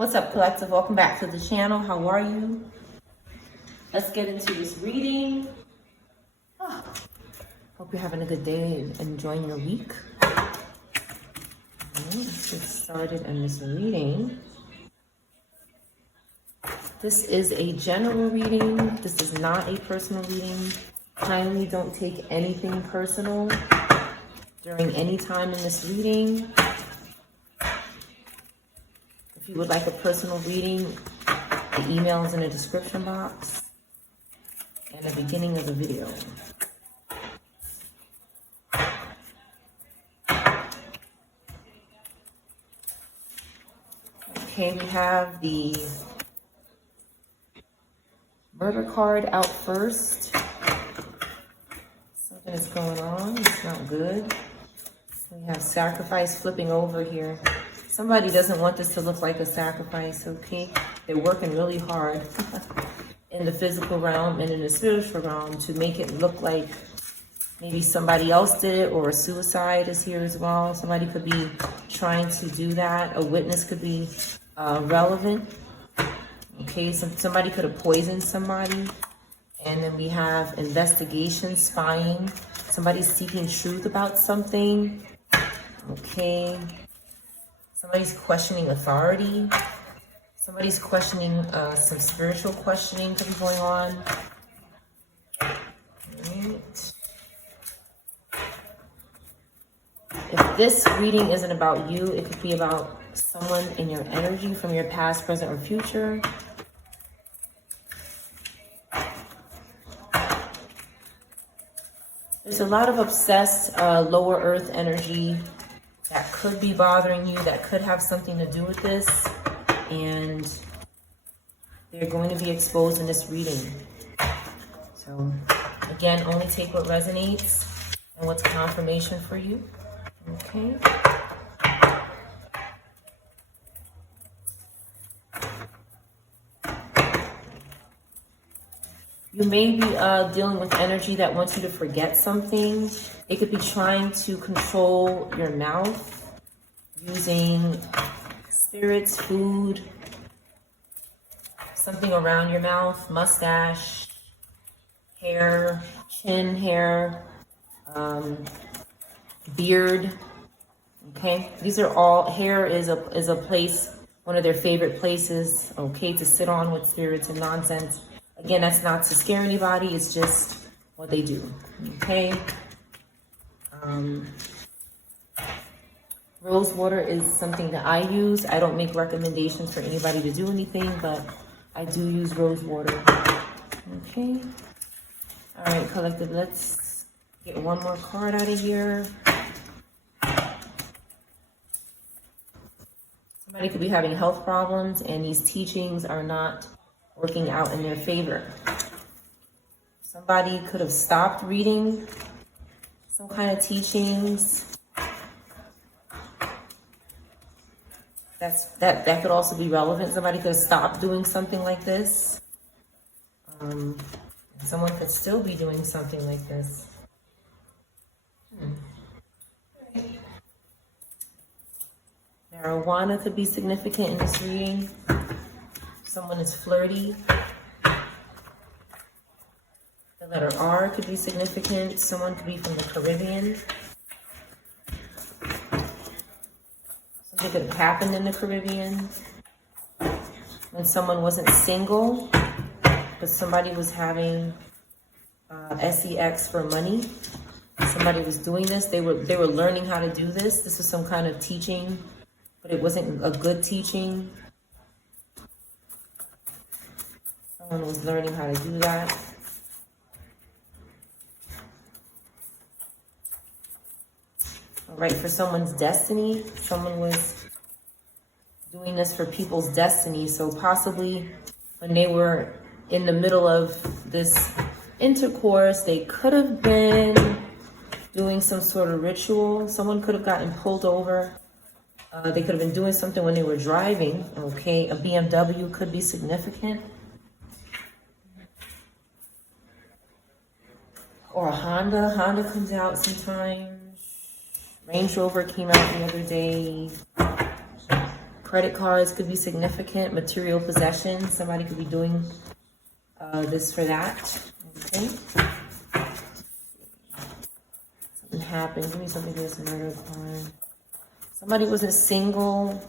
What's up, collective? Welcome back to the channel. How are you? Let's get into this reading. Hope you're having a good day and enjoying your week. Let's get started in this reading. This is a general reading. This is not a personal reading. Kindly don't take anything personal during any time in this reading. If you would like a personal reading, the email is in the description box and the beginning of the video. Okay, we have the murder card out first. Something is going on. It's not good. We have sacrifice flipping over here. Somebody doesn't want this to look like a sacrifice, okay? They're working really hard in the physical realm and in the spiritual realm to make it look like maybe somebody else did it, or a suicide is here as well. Somebody could be trying to do that. A witness could be relevant. Okay, somebody could have poisoned somebody. And then we have investigation, spying. Somebody's seeking truth about something. Okay. Somebody's questioning authority. Somebody's questioning, some spiritual questioning could be going on. Right. If this reading isn't about you, it could be about someone in your energy from your past, present, or future. There's a lot of obsessed lower earth energy that could be bothering you, that could have something to do with this, and they're going to be exposed in this reading. So again, only take what resonates and what's confirmation for you. Okay. You may be dealing with energy that wants you to forget something. It could be trying to control your mouth using spirits, food, something around your mouth, mustache, hair, chin hair, beard. Okay, these are all, hair is a place, one of their favorite places, okay, to sit on with spirits and nonsense. Again, that's not to scare anybody, it's just what they do, okay? Rose water is something that I use. I don't make recommendations for anybody to do anything, but I do use rose water, okay? All right, collective, let's get one more card out of here. Somebody could be having health problems, and these teachings are not working out in their favor. Somebody could have stopped reading some kind of teachings. That could also be relevant. Somebody could have stopped doing something like this. Someone could still be doing something like this. Marijuana could be significant in this reading. Someone is flirty. The letter R could be significant. Someone could be from the Caribbean. Something could have happened in the Caribbean when someone wasn't single, but somebody was having sex for money. Somebody was doing this. They were learning how to do this. This was some kind of teaching, but it wasn't a good teaching. Someone was learning how to do that. All right, for someone's destiny, someone was doing this for people's destiny. So possibly when they were in the middle of this intercourse, they could have been doing some sort of ritual. Someone could have gotten pulled over. They could have been doing something when they were driving. Okay, a BMW could be significant. Or a Honda. Honda comes out sometimes. Range Rover came out the other day. Credit cards could be significant. Material possessions. Somebody could be doing this for that. Okay. Something happened. Give me something for this murder card. Somebody wasn't single.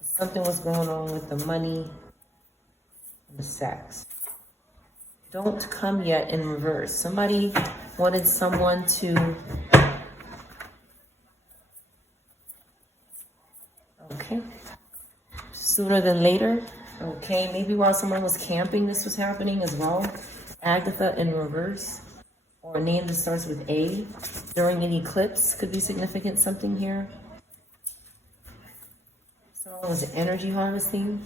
Something was going on with the money and the sex. Don't come yet in reverse. Somebody wanted someone to... Okay. Sooner than later. Okay. Maybe while someone was camping, this was happening as well. Agatha in reverse. Or a name that starts with A. During an eclipse could be significant, something here. Someone was energy harvesting.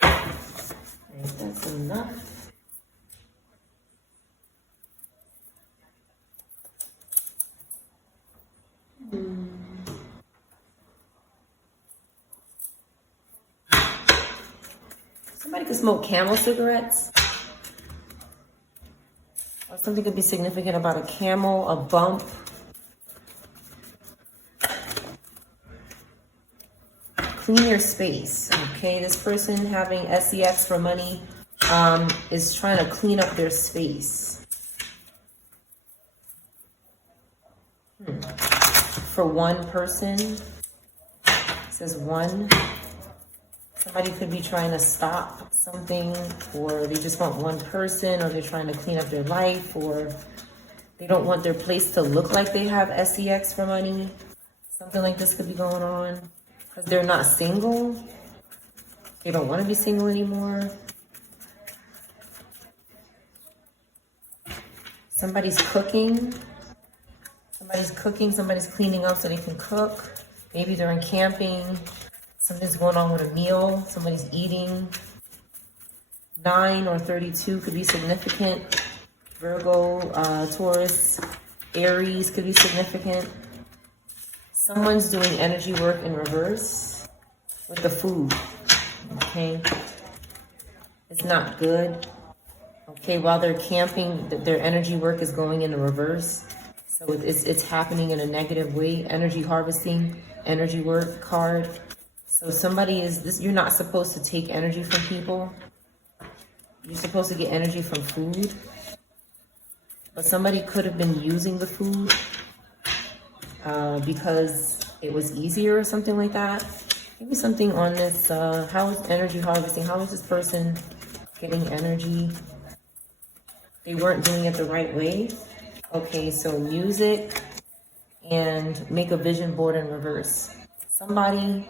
That's enough. Somebody could smoke Camel cigarettes. Or something could be significant about a camel, a bump. Clean your space. Okay, this person having SEX for money is trying to clean up their space. For one person, it says one. Somebody could be trying to stop something, or they just want one person, or they're trying to clean up their life, or they don't want their place to look like they have SEX for money. Something like this could be going on. Because they're not single. They don't want to be single anymore. Somebody's cooking. Somebody's cooking. Somebody's cleaning up so they can cook. Maybe they're in camping. Something's going on with a meal. Somebody's eating. 9 or 32 could be significant. Virgo, Taurus, Aries could be significant. Someone's doing energy work in reverse with the food, okay? It's not good, okay? While they're camping, their energy work is going in the reverse. So it's happening in a negative way. Energy harvesting, energy work card. So somebody you're not supposed to take energy from people. You're supposed to get energy from food. But somebody could have been using the food because it was easier or something like that. Maybe something on this, how is energy harvesting? How is this person getting energy? They weren't doing it the right way. Okay, so music and make a vision board in reverse. Somebody,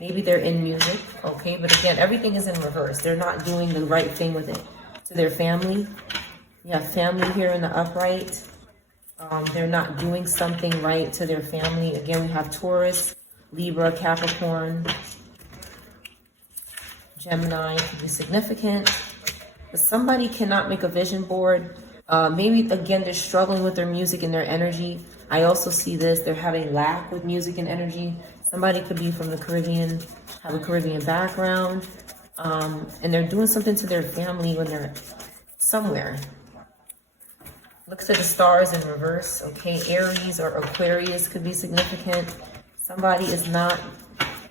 maybe they're in music, okay? But again, everything is in reverse. They're not doing the right thing with it. To their family, you have family here in the upright. They're not doing something right to their family. Again, we have Taurus, Libra, Capricorn, Gemini could be significant. But somebody cannot make a vision board. Maybe, again, they're struggling with their music and their energy. I also see this. They're having lack with music and energy. Somebody could be from the Caribbean, have a Caribbean background, and they're doing something to their family when they're somewhere. Looks at the stars in reverse, okay? Aries or Aquarius could be significant. Somebody is not,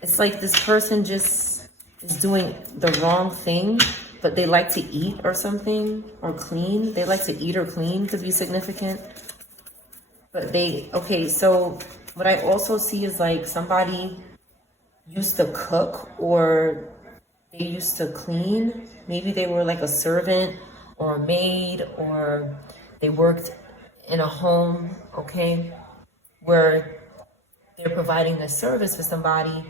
it's like this person just is doing the wrong thing, but they like to eat or something, or clean. They like to eat or clean could be significant. But okay, so what I also see is like somebody used to cook or they used to clean. Maybe they were like a servant or a maid, or they worked in a home, okay, where they're providing the service for somebody,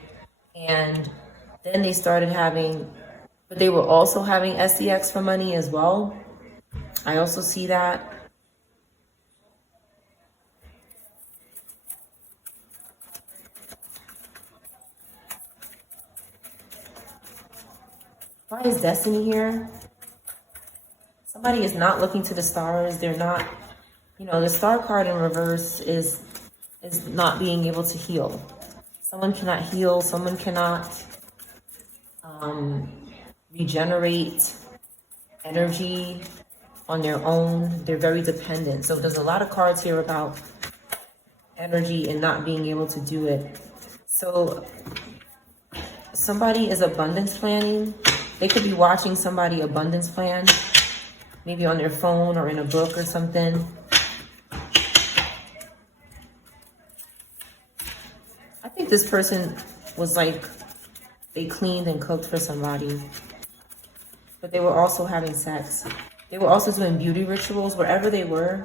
and then they started having, but they were also having SEX for money as well. I also see that. Why is Destiny here? Somebody is not looking to the stars. They're not, the star card in reverse is not being able to heal. Someone cannot heal. Someone cannot regenerate energy on their own. They're very dependent. So there's a lot of cards here about energy and not being able to do it So somebody is abundance planning. They could be watching somebody abundance plan, maybe on their phone or in a book or something. I think this person was like, they cleaned and cooked for somebody, but they were also having sex. They were also doing beauty rituals wherever they were.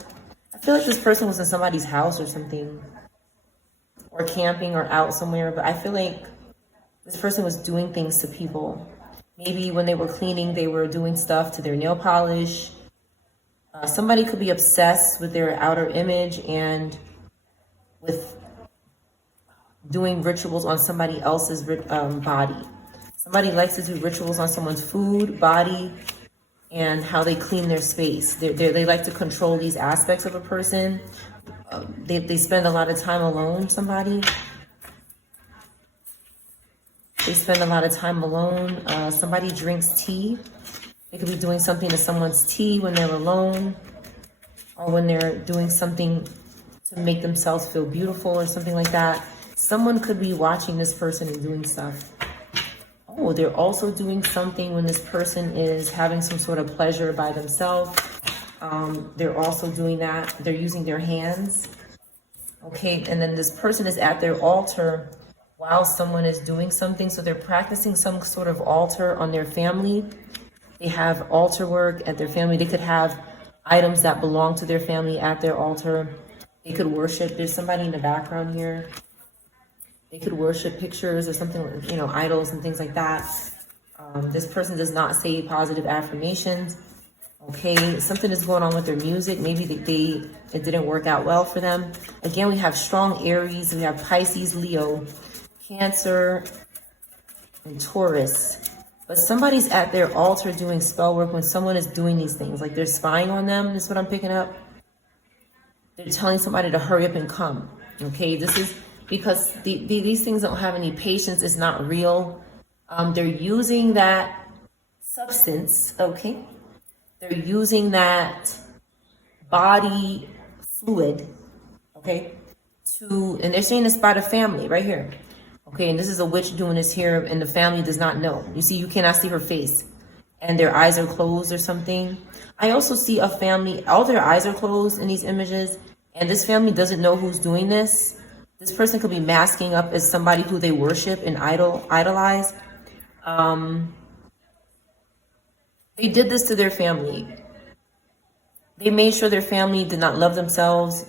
I feel like this person was in somebody's house or something, or camping or out somewhere, but I feel like this person was doing things to people. Maybe when they were cleaning, they were doing stuff to their nail polish. Somebody could be obsessed with their outer image and with doing rituals on somebody else's body. Somebody likes to do rituals on someone's food, body, and how they clean their space. They like to control these aspects of a person. They spend a lot of time alone, somebody. They spend a lot of time alone. Somebody drinks tea. They could be doing something to someone's tea when they're alone, or when they're doing something to make themselves feel beautiful or something like that. Someone could be watching this person and doing stuff. Oh, they're also doing something when this person is having some sort of pleasure by themselves. They're also doing that. They're using their hands. Okay, and then this person is at their altar while someone is doing something. So they're practicing some sort of altar on their family. They have altar work at their family. They could have items that belong to their family at their altar. They could worship. There's somebody in the background here. They could worship pictures or something, you know, idols and things like that. This person does not say positive affirmations. Okay, something is going on with their music. Maybe it didn't work out well for them. Again, we have strong Aries. We have Pisces, Leo, Cancer, and Taurus. But somebody's at their altar doing spell work when someone is doing these things. Like they're spying on them. This is what I'm picking up. They're telling somebody to hurry up and come. Okay, this is because these things don't have any patience. It's not real. They're using that substance, okay? They're using that body fluid, okay? And they're saying this by the family right here. Okay, and this is a witch doing this here, and the family does not know. You see, you cannot see her face, and their eyes are closed or something. I also see a family, all their eyes are closed in these images, and this family doesn't know who's doing this. This person could be masking up as somebody who they worship and idolize. They did this to their family. They made sure their family did not love themselves,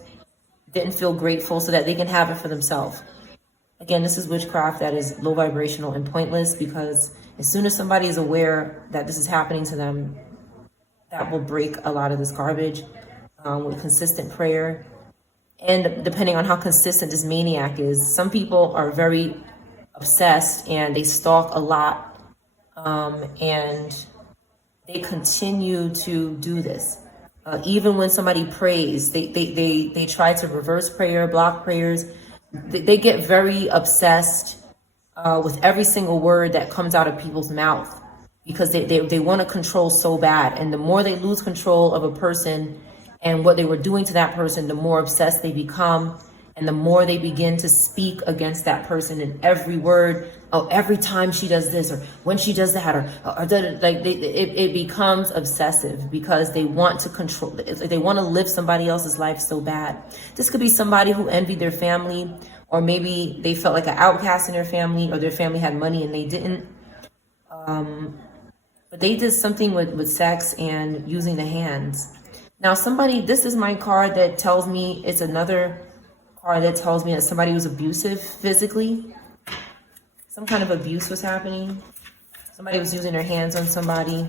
didn't feel grateful, so that they can have it for themselves. Again, this is witchcraft that is low vibrational and pointless, because as soon as somebody is aware that this is happening to them, that will break a lot of this garbage with consistent prayer. And depending on how consistent this maniac is, some people are very obsessed and they stalk a lot, and they continue to do this. Even when somebody prays, they try to reverse prayer, block prayers. They get very obsessed with every single word that comes out of people's mouth, because they want to control so bad. And the more they lose control of a person and what they were doing to that person, the more obsessed they become, and the more they begin to speak against that person in every word. Oh, every time she does this, or when she does that, or it becomes obsessive, because they want to control. They want to live somebody else's life so bad. This could be somebody who envied their family, or maybe they felt like an outcast in their family, or their family had money and they didn't. But they did something with sex and using the hands. Now, this is my card that tells me, it's another card that tells me that somebody was abusive physically. Some kind of abuse was happening. Somebody was using their hands on somebody.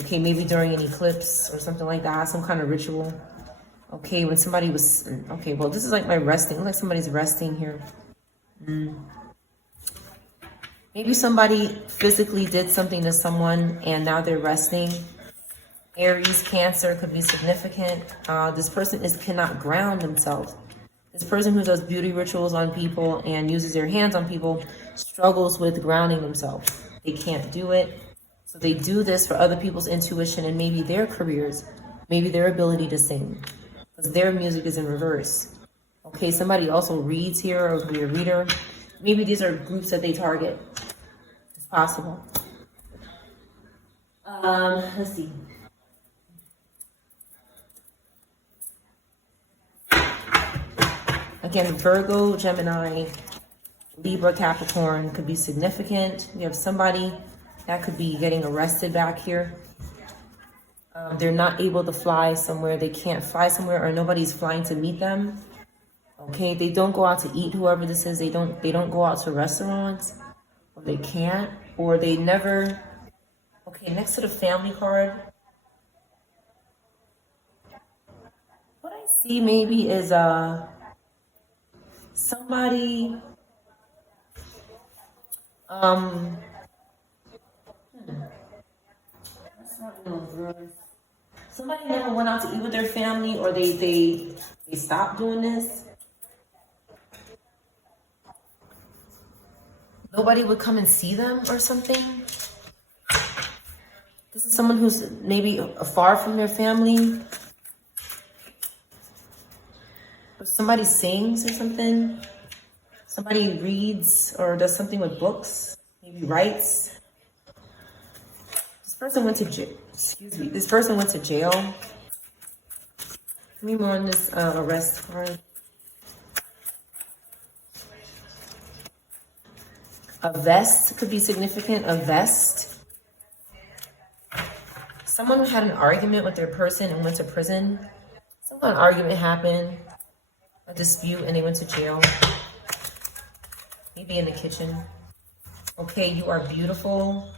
Okay, maybe during an eclipse or something like that, some kind of ritual. Okay, when somebody was, okay, well, this is like my resting. Looks like somebody's resting here. Maybe somebody physically did something to someone and now they're resting. Aries, Cancer could be significant. This person cannot ground themselves. This person who does beauty rituals on people and uses their hands on people struggles with grounding themselves. They can't do it. So they do this for other people's intuition and maybe their careers, maybe their ability to sing, because their music is in reverse. Okay, somebody also reads here, or be a reader. maybe these are groups that they target. It's possible. Let's see. Again, Virgo, Gemini, Libra, Capricorn could be significant. We have somebody that could be getting arrested back here. They're not able to fly somewhere. They can't fly somewhere, or nobody's flying to meet them. Okay, they don't go out to eat, whoever this is. They don't go out to restaurants, or they can't, or they never. Okay, next to the family card, what I see maybe is somebody somebody never went out to eat with their family, or they stopped doing this. Nobody would come and see them or something. This is someone who's maybe far from their family. Or somebody sings or something. Somebody reads or does something with books. Maybe writes. This person went to jail. Excuse me. This person went to jail. Give me more on this arrest card. A vest could be significant. A vest. Someone who had an argument with their person and went to prison. Some kind of argument happened. A dispute, and they went to jail. Maybe in the kitchen. Okay, you are beautiful,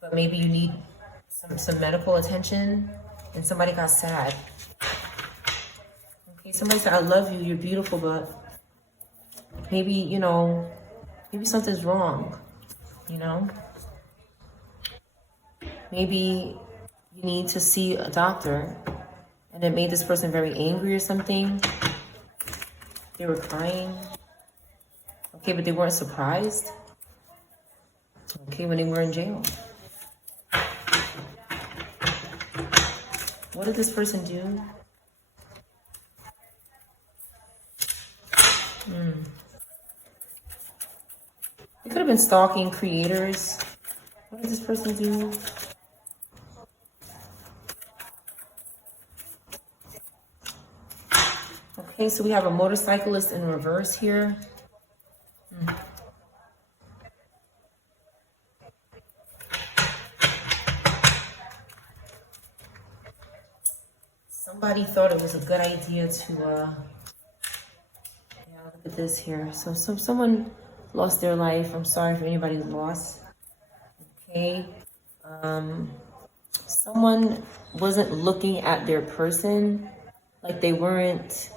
but maybe you need some medical attention, and somebody got sad. Okay, somebody said, I love you, you're beautiful, but maybe, you know, maybe something's wrong, you know? Maybe you need to see a doctor, and it made this person very angry or something. They were crying. Okay, but they weren't surprised. Okay, when they were in jail. What did this person do? They could have been stalking creators. What did this person do? Okay, so we have a motorcyclist in reverse here. Somebody thought it was a good idea to, yeah, look at this here. So someone lost their life. I'm sorry for anybody's loss. Okay. Someone wasn't looking at their person, like they weren't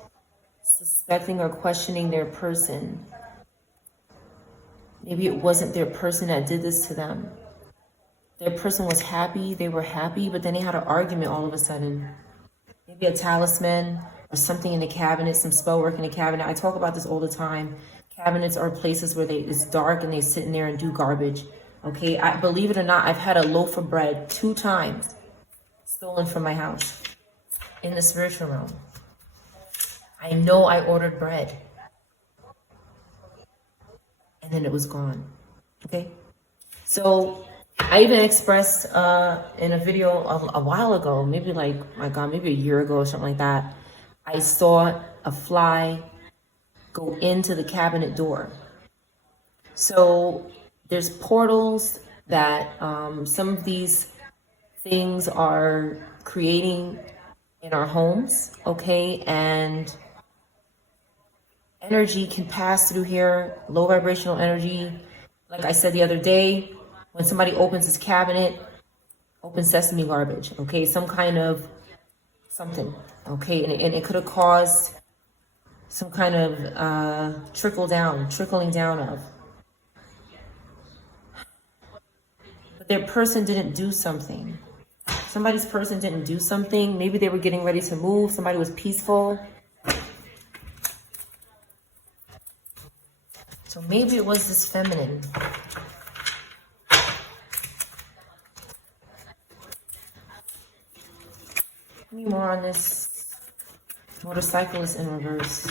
suspecting or questioning their person. Maybe it wasn't their person that did this to them. Their person was happy, they were happy, but then they had an argument all of a sudden. Maybe a talisman or something in the cabinet, some spell work in the cabinet. I talk about this all the time. Cabinets are places where it's dark and they sit in there and do garbage. Okay, believe it or not, I've had a loaf of bread 2 times stolen from my house in the spiritual realm. I know I ordered bread. And then it was gone. Okay? So I even expressed in a video a while ago, maybe like, my God, maybe a year ago or something like that, I saw a fly go into the cabinet door. So there's portals that some of these things are creating in our homes, okay? And energy can pass through here, low vibrational energy. Like I said the other day, when somebody opens his cabinet, open sesame garbage, okay? Some kind of something, okay? And it could have caused some kind of trickling down of. But their person didn't do something. Somebody's person didn't do something. Maybe they were getting ready to move. Somebody was peaceful. So maybe it was this feminine. Give me more on this motorcyclist in reverse.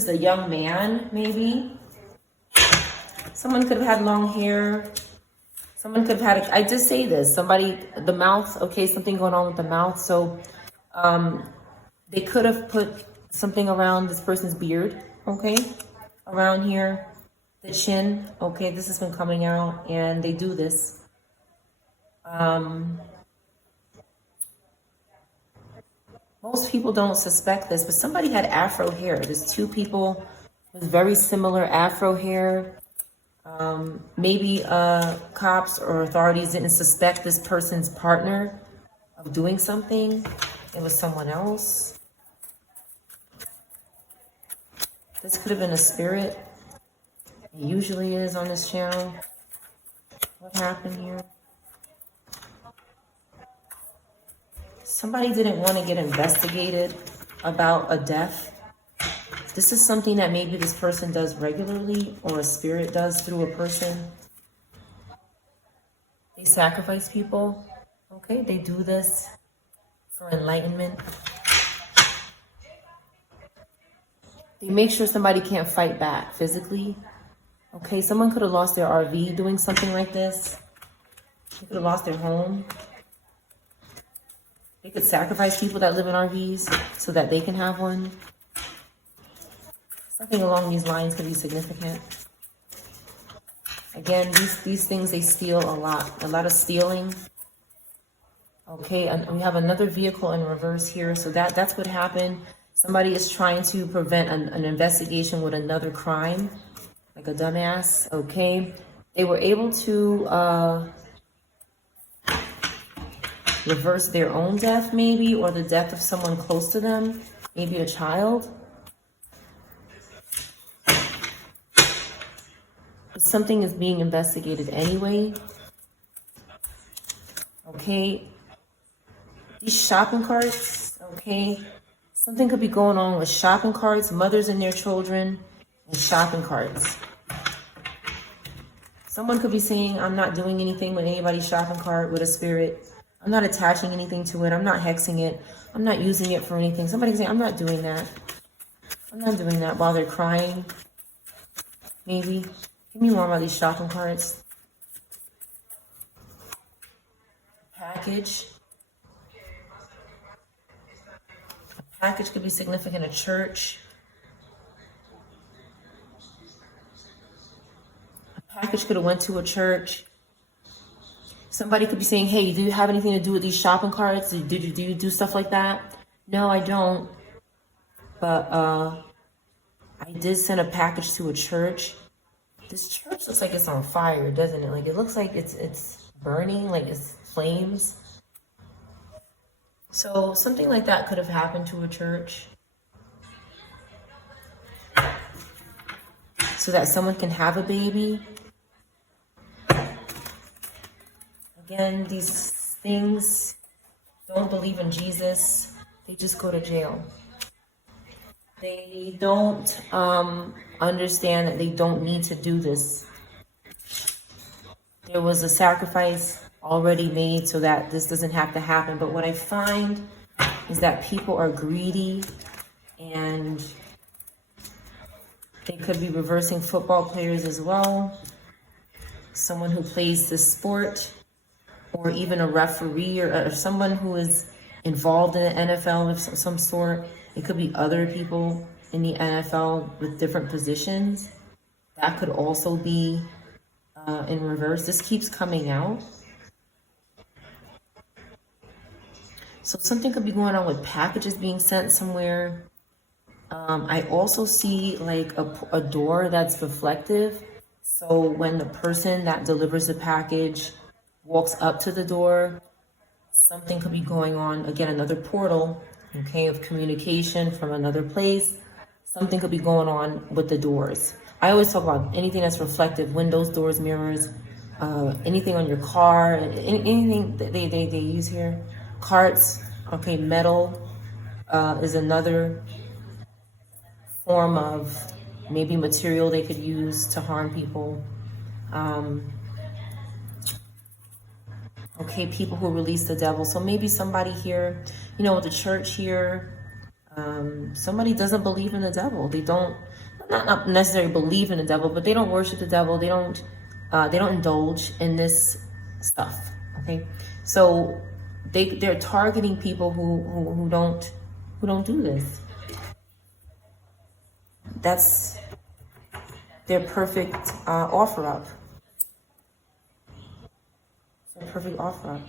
is a young man, maybe. Someone could have had long hair. Someone could have had, I did say this, somebody, the mouth, okay, something going on with the mouth. So they could have put something around this person's beard, okay, around here, the chin, okay, this has been coming out, and they do this. Most people don't suspect this, but somebody had afro hair. There's two people with very similar afro hair. Maybe cops or authorities didn't suspect this person's partner of doing something. It was someone else. This could have been a spirit. It usually is on this channel. What happened here? Somebody didn't want to get investigated about a death. This is something that maybe this person does regularly, or a spirit does through a person. They sacrifice people. Okay, they do this for enlightenment. They make sure somebody can't fight back physically. Okay, someone could have lost their RV doing something like this. They could have lost their home. They could sacrifice people that live in RVs so that they can have one. Something along these lines could be significant. Again, these things, they steal a lot of stealing. Okay, and we have another vehicle in reverse here. So that's what happened. Somebody is trying to prevent an investigation with another crime, like a dumbass, okay? They were able to reverse their own death, maybe, or the death of someone close to them, maybe a child. But something is being investigated anyway. Okay. These shopping carts, okay. Something could be going on with shopping carts, mothers and their children, and shopping carts. Someone could be saying, I'm not doing anything with anybody's shopping cart with a spirit. I'm not attaching anything to it. I'm not hexing it. I'm not using it for anything. Somebody can say, I'm not doing that. I'm not doing that while they're crying. Maybe. Give me more about these shopping carts. Package. A package could be significant. A church. A package could have went to a church. Somebody could be saying, hey, do you have anything to do with these shopping carts? Do you do stuff like that? No, I don't. But I did send a package to a church. This church looks like it's on fire, doesn't it? Like, it looks like it's burning, like it's flames. So something like that could have happened to a church. So that someone can have a baby. Again, these things don't believe in Jesus. They just go to jail. They don't understand that they don't need to do this. There was a sacrifice already made so that this doesn't have to happen. But what I find is that people are greedy, and they could be reversing football players as well. Someone who plays this sport, or even a referee, or someone who is involved in the NFL of some sort. It could be other people in the NFL with different positions. That could also be in reverse. This keeps coming out. So something could be going on with packages being sent somewhere. I also see like a door that's reflective. So when the person that delivers the package walks up to the door, something could be going on. Again, another portal, okay, of communication from another place. Something could be going on with the doors. I always talk about anything that's reflective: windows, doors, mirrors, anything on your car, anything that they use here. Carts, okay, metal is another form of maybe material they could use to harm people. Okay, people who release the devil. So maybe somebody here, you know, the church here, somebody doesn't believe in the devil. They don't, not necessarily believe in the devil, but they don't worship the devil. They don't indulge in this stuff. Okay, so they're targeting people who don't do this. That's their perfect offer up. Their perfect offer up.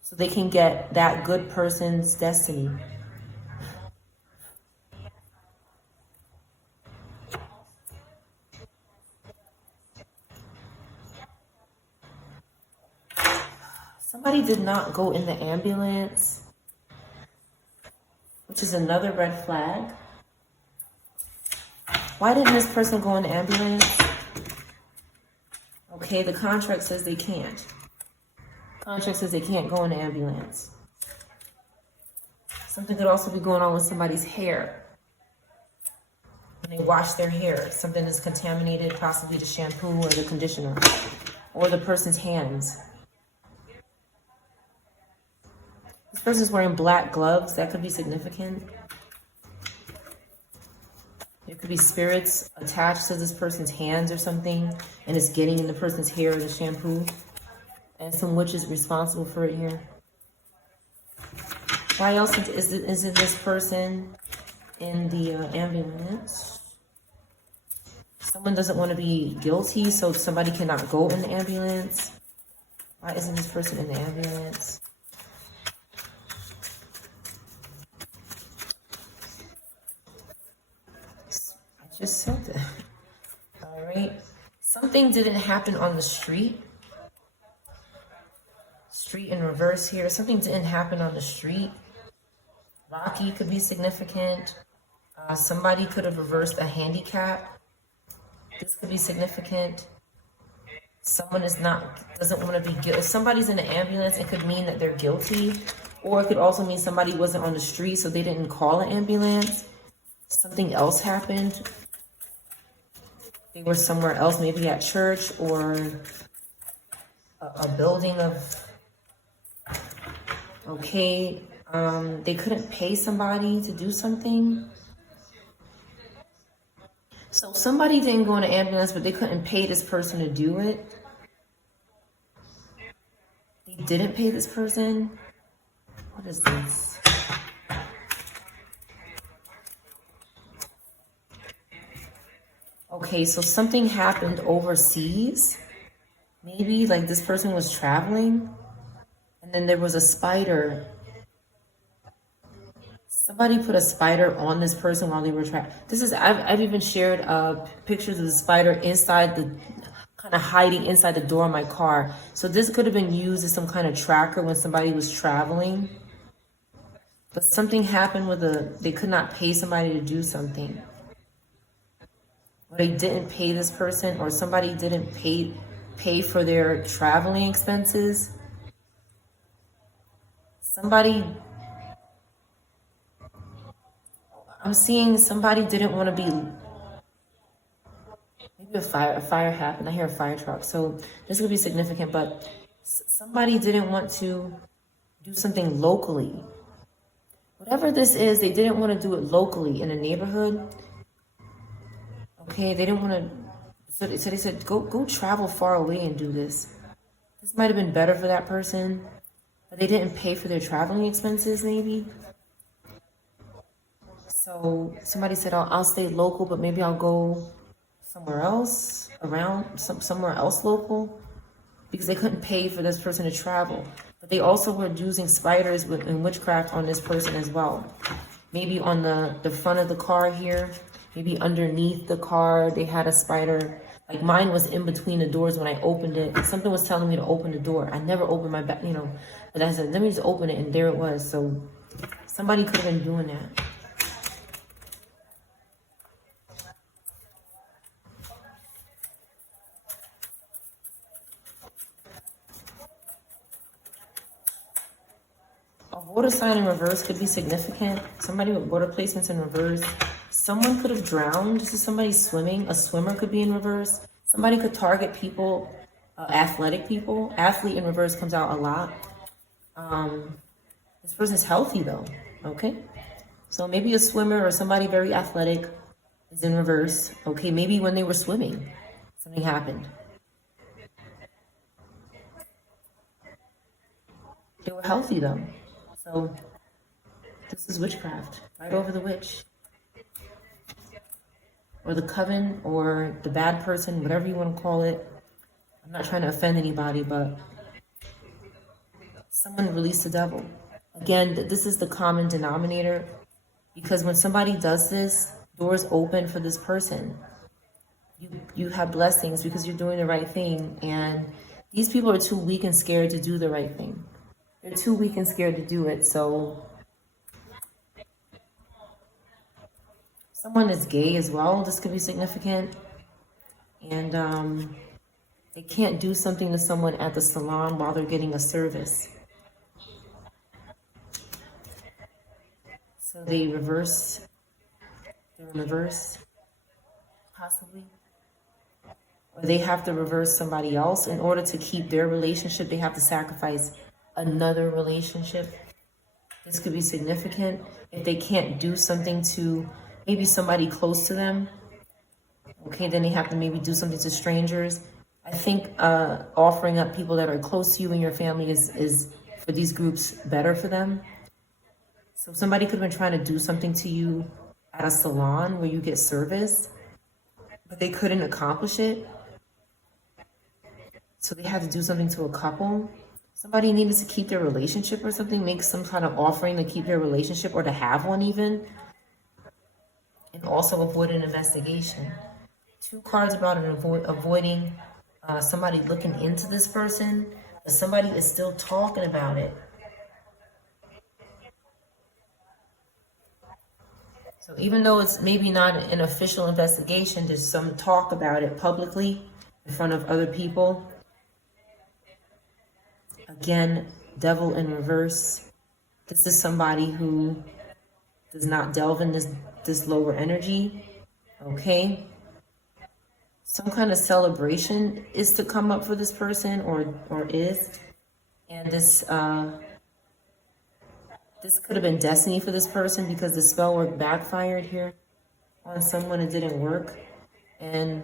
So they can get that good person's destiny. Somebody did not go in the ambulance, which is another red flag. Why didn't this person go in the ambulance? Okay, the contract says they can't. Contract says they can't go in the ambulance. Something could also be going on with somebody's hair. When they wash their hair, something is contaminated, possibly the shampoo or the conditioner, or the person's hands. This person's wearing black gloves. That could be significant. There could be spirits attached to this person's hands or something, and it's getting in the person's hair or the shampoo. And some witch is responsible for it here. Why else isn't this person in the ambulance? Someone doesn't want to be guilty, so somebody cannot go in the ambulance. Why isn't this person in the ambulance? Just said that. All right. Something didn't happen on the street. Street in reverse here. Something didn't happen on the street. Rocky could be significant. Somebody could have reversed a handicap. This could be significant. Someone doesn't want to be guilty. If somebody's in the ambulance, it could mean that they're guilty. Or it could also mean somebody wasn't on the street, so they didn't call an ambulance. Something else happened. They were somewhere else, maybe at church or a building of, okay, they couldn't pay somebody to do something. So somebody didn't go in an ambulance, but they couldn't pay this person to do it. They didn't pay this person. What is this? Okay, so something happened overseas. Maybe like this person was traveling and then there was a spider. Somebody put a spider on this person while they were traveling. I've even shared pictures of the spider inside kind of hiding inside the door of my car. So this could have been used as some kind of tracker when somebody was traveling. But something happened they could not pay somebody to do something. Or they didn't pay this person, or somebody didn't pay for their traveling expenses. I'm seeing somebody didn't want to be, maybe a fire happened. I hear a fire truck. So this could be significant, but somebody didn't want to do something locally. Whatever this is, they didn't want to do it locally in a neighborhood. Okay, they didn't want to, so they said, go travel far away and do this. This might have been better for that person, but they didn't pay for their traveling expenses, maybe. So somebody said, I'll stay local, but maybe I'll go somewhere else, somewhere else local, because they couldn't pay for this person to travel. But they also were using spiders and witchcraft on this person as well. Maybe on the front of the car here. Maybe underneath the car, they had a spider. Like mine was in between the doors when I opened it. Something was telling me to open the door. I never opened my back, but I said, let me just open it, and there it was. So somebody could have been doing that. A water sign in reverse could be significant. Somebody with water placements in reverse. Someone could have drowned. This is somebody swimming. A swimmer could be in reverse. Somebody could target people, athletic people. Athlete in reverse comes out a lot. This person's healthy though, okay? So maybe a swimmer or somebody very athletic is in reverse. Okay, maybe when they were swimming, something happened. They were healthy though. So this is witchcraft, right over the witch. Or the coven, or the bad person, whatever you want to call it. I'm not trying to offend anybody, but someone released the devil. Again, this is the common denominator, because when somebody does this, doors open for this person. You have blessings because you're doing the right thing, and these people are too weak and scared to do the right thing. They're too weak and scared to do it, so someone is gay as well. This could be significant. And they can't do something to someone at the salon while they're getting a service. So they reverse. They're in reverse, possibly. Or they have to reverse somebody else. In order to keep their relationship, they have to sacrifice another relationship. This could be significant. If they can't do something to maybe somebody close to them, okay, then they have to maybe do something to strangers. I think offering up people that are close to you and your family is for these groups better for them. So somebody could have been trying to do something to you at a salon where you get service, but they couldn't accomplish it. So they had to do something to a couple. Somebody needed to keep their relationship or something, make some kind of offering to keep their relationship or to have one even. And also avoid an investigation. 2 cards about avoiding somebody looking into this person, but somebody is still talking about it. So even though it's maybe not an official investigation, there's some talk about it publicly in front of other people. Again, devil in reverse. This is somebody who does not delve in this lower energy. Okay. Some kind of celebration is to come up for this person, or is. And this could have been destiny for this person, because the spell work backfired here on someone. It didn't work. And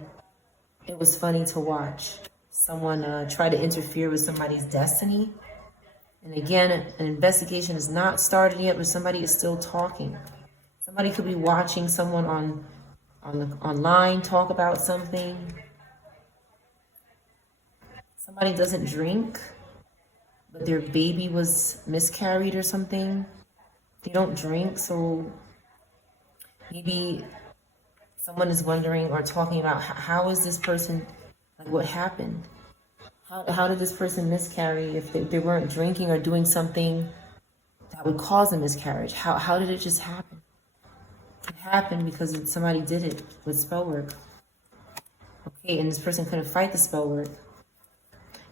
it was funny to watch. Someone try to interfere with somebody's destiny. And again, an investigation is not started yet, but somebody is still talking. Somebody could be watching someone online talk about something. Somebody doesn't drink, but their baby was miscarried or something. They don't drink, so maybe someone is wondering or talking about how is this person, like what happened? How did this person miscarry if they weren't drinking or doing something that would cause a miscarriage? How did it just happen? It happened because somebody did it with spell work. Okay, and this person couldn't fight the spell work.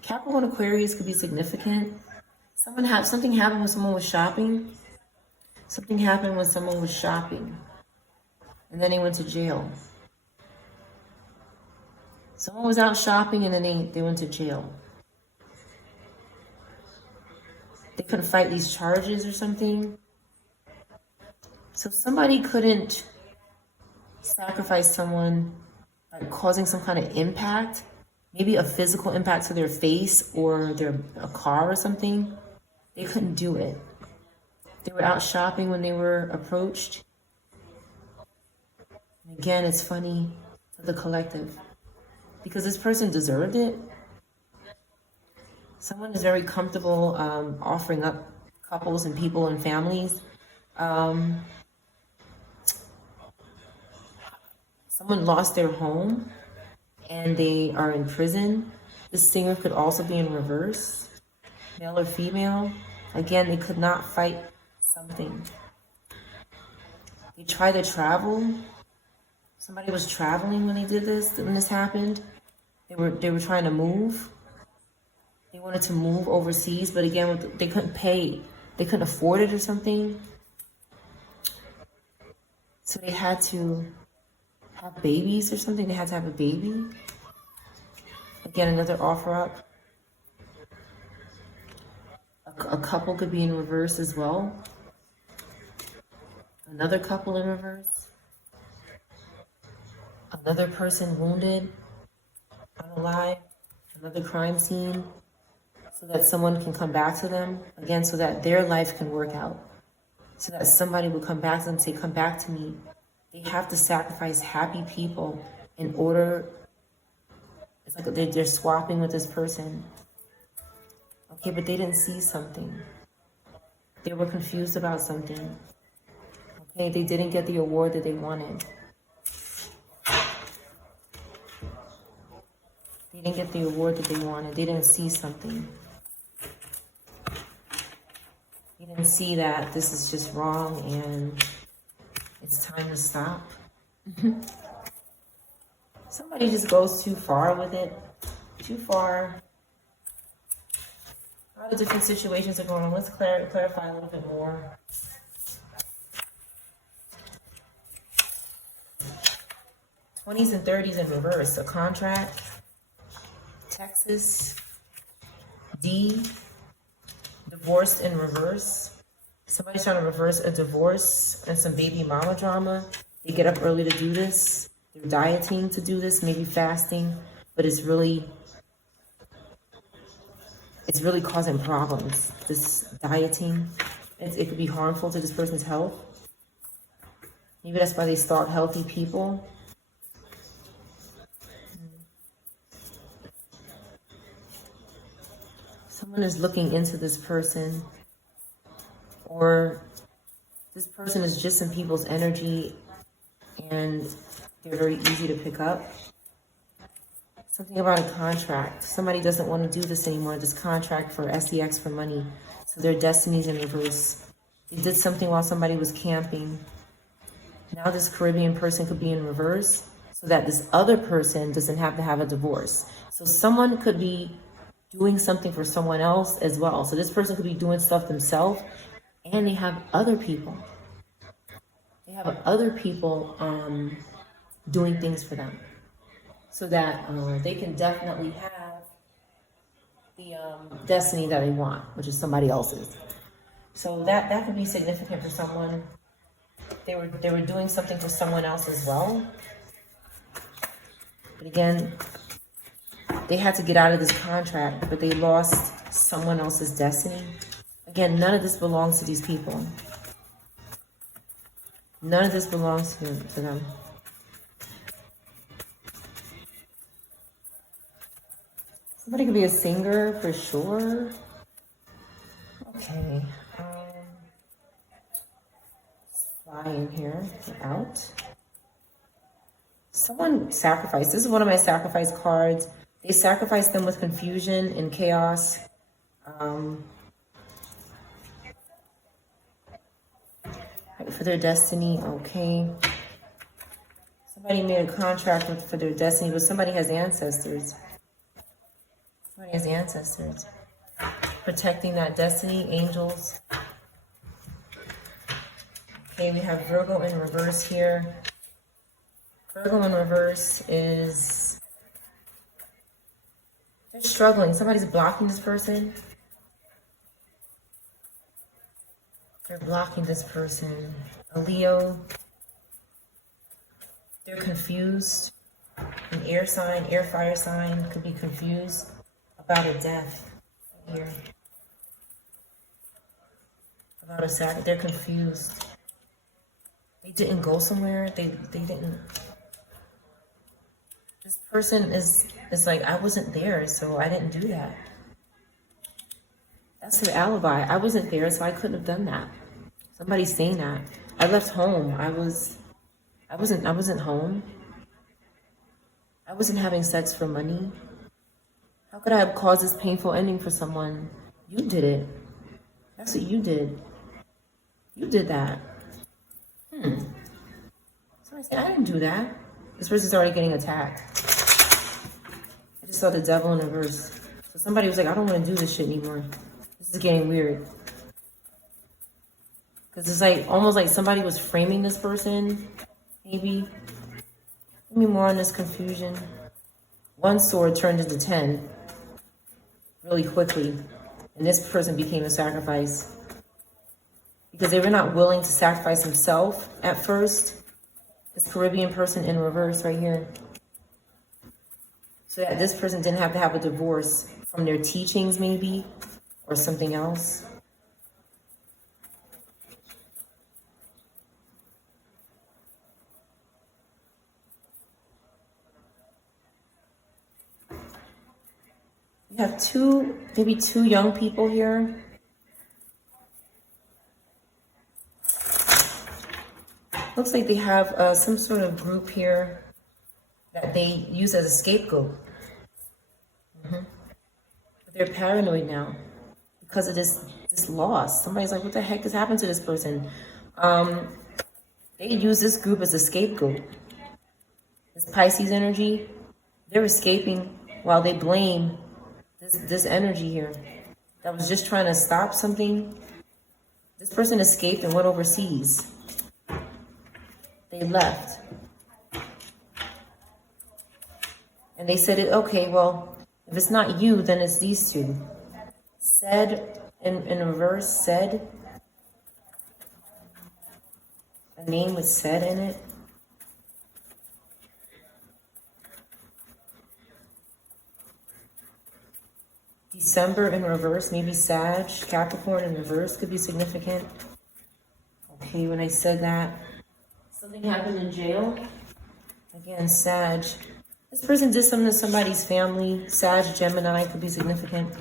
Capricorn Aquarius could be significant. Something happened when someone was shopping. Something happened when someone was shopping. And then they went to jail. Someone was out shopping and then they went to jail. They couldn't fight these charges or something. So somebody couldn't sacrifice someone by causing some kind of impact, maybe a physical impact to their face or a car or something. They couldn't do it. They were out shopping when they were approached. And again, it's funny to the collective, because this person deserved it. Someone is very comfortable offering up couples and people and families. Someone lost their home and they are in prison. This singer could also be in reverse, male or female. Again, they could not fight something. They tried to travel. Somebody was traveling when this happened. They were trying to move. They wanted to move overseas, but again, they couldn't pay. They couldn't afford it or something. So they had to have babies or something. They had to have a baby. Again, another offer up. A couple could be in reverse as well. Another couple in reverse. Another person wounded, unalive. Another crime scene. So that someone can come back to them. Again, so that their life can work out. So that somebody will come back to them and say, come back to me. They have to sacrifice happy people in order. It's like they're swapping with this person. Okay, but they didn't see something. They were confused about something. Okay, they didn't get the award that they wanted. They didn't get the award that they wanted. They didn't see something. They didn't see that this is just wrong and it's time to stop. Somebody just goes too far with it. Too far. A lot of different situations are going on. Let's clarify a little bit more. '20s and '30s in reverse. A contract. Texas. D. Divorced in reverse. Somebody's trying to reverse a divorce and some baby mama drama. They get up early to do this. They're dieting to do this, maybe fasting, but it's really causing problems. This dieting, it could be harmful to this person's health. Maybe that's why they stalk healthy people. Someone is looking into this person, or this person is just in people's energy and they're very easy to pick up. Something about a contract. Somebody doesn't want to do this anymore, this contract for SEX for money. So their destiny's in reverse. They did something while somebody was camping. Now this Caribbean person could be in reverse so that this other person doesn't have to have a divorce. So someone could be doing something for someone else as well. So this person could be doing stuff themselves and they have other people. They have other people doing things for them. So that they can definitely have the destiny that they want, which is somebody else's. So that could be significant for someone. They were doing something for someone else as well. But again, they had to get out of this contract, but they lost someone else's destiny. Again, none of this belongs to these people. None of this belongs to them. Somebody could be a singer for sure. Okay. Fly in here. Get out. Someone sacrificed. This is one of my sacrifice cards. They sacrificed them with confusion and chaos. For their destiny. Okay. Somebody made a contract for their destiny, but somebody has ancestors. Somebody has ancestors protecting that destiny, angels. Okay, we have Virgo in reverse here. Virgo in reverse is, they're struggling. Somebody's blocking this person. They're blocking this person. A Leo. They're confused. An air sign, air fire sign could be confused about a death here. About a sacrifice. They're confused. They didn't go somewhere. They didn't. This person is like, I wasn't there, so I didn't do that. That's their alibi. I wasn't there, so I couldn't have done that. Somebody's saying that. I left home. I wasn't home. I wasn't having sex for money. How could I have caused this painful ending for someone? You did it. That's what you did. You did that. Somebody said, I didn't do that. This person's already getting attacked. I just saw the devil in reverse. So somebody was like, I don't want to do this shit anymore. This is getting weird. Because it's like almost like somebody was framing this person. Maybe. Give me more on this confusion. One sword turned into 10 really quickly. And this person became a sacrifice. because they were not willing to sacrifice himself at first. This Caribbean person in reverse right here. So that this person didn't have to have a divorce from their teachings maybe, or something else. We have maybe two young people here. Looks like they have some sort of group here that they use as a scapegoat. But they're paranoid now because of this loss. Somebody's like, what the heck has happened to this person? They use this group as a scapegoat. This Pisces energy, they're escaping while they blame this energy here that was just trying to stop something. This person escaped and went overseas. They left. And they said, okay, well, if it's not you, then it's these two. Said, in reverse, said. A name with said in it. December in reverse, maybe Sag, Capricorn in reverse could be significant. Okay, when I said that, something happened in jail. Again, Sag. This person did something to somebody's family. Sag, Gemini could be significant.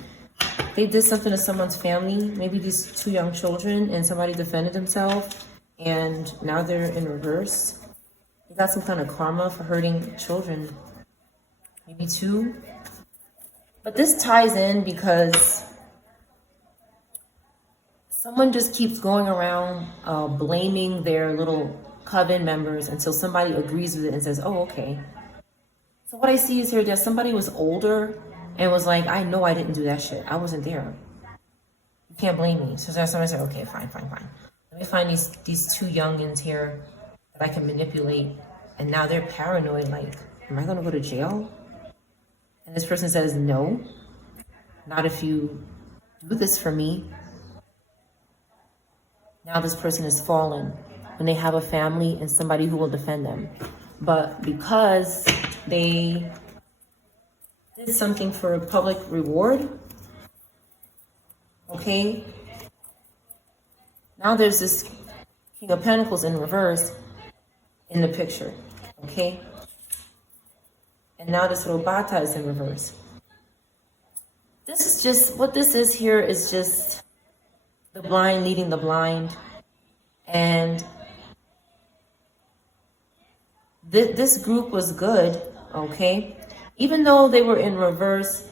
They did something to someone's family, maybe these two young children, and somebody defended themselves, and now they're in reverse. They got some kind of karma for hurting children. Maybe two. But this ties in because someone just keeps going around blaming their little coven members until somebody agrees with it and says, oh, okay. So what I see is here that somebody was older and was like, I know I didn't do that shit. I wasn't there. You can't blame me. So somebody said, okay, fine. Let me find these two youngins here that I can manipulate. And now they're paranoid, like, am I going to go to jail? And this person says, no, not if you do this for me. Now this person has fallen when they have a family and somebody who will defend them. But because they did something for a public reward, okay, now there's this King of Pentacles in reverse in the picture, okay? And now this little Bata is in reverse. This is just, what this is here is just the blind leading the blind. And this group was good, okay? Even though they were in reverse,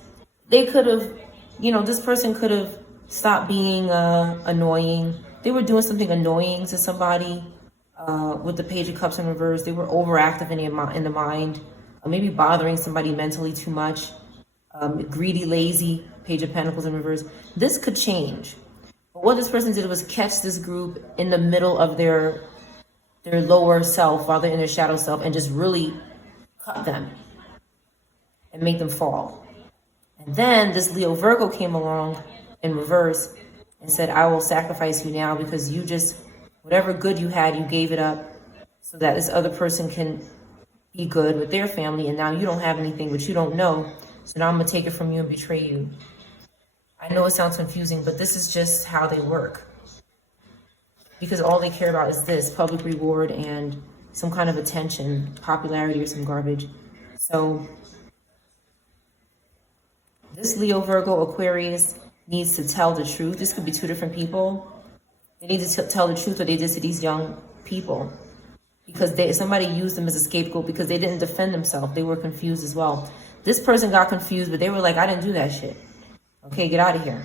they could have, this person could have stopped being annoying. They were doing something annoying to somebody with the Page of Cups in reverse. They were overactive in the mind. Maybe bothering somebody mentally too much, greedy, lazy, Page of Pentacles in reverse. This could change. But what this person did was catch this group in the middle of their lower self while they're in their shadow self and just really cut them and make them fall. And then this Leo Virgo came along in reverse and said, I will sacrifice you now because you just, whatever good you had, you gave it up so that this other person can be good with their family, and now you don't have anything, but you don't know. So now I'm going to take it from you and betray you. I know it sounds confusing, but this is just how they work. Because all they care about is this, public reward and some kind of attention, popularity, or some garbage. So this Leo, Virgo, Aquarius needs to tell the truth. This could be two different people. They need to tell the truth what they did to these young people. Because somebody used them as a scapegoat because they didn't defend themselves. They were confused as well. This person got confused, but they were like, I didn't do that shit. Okay, get out of here.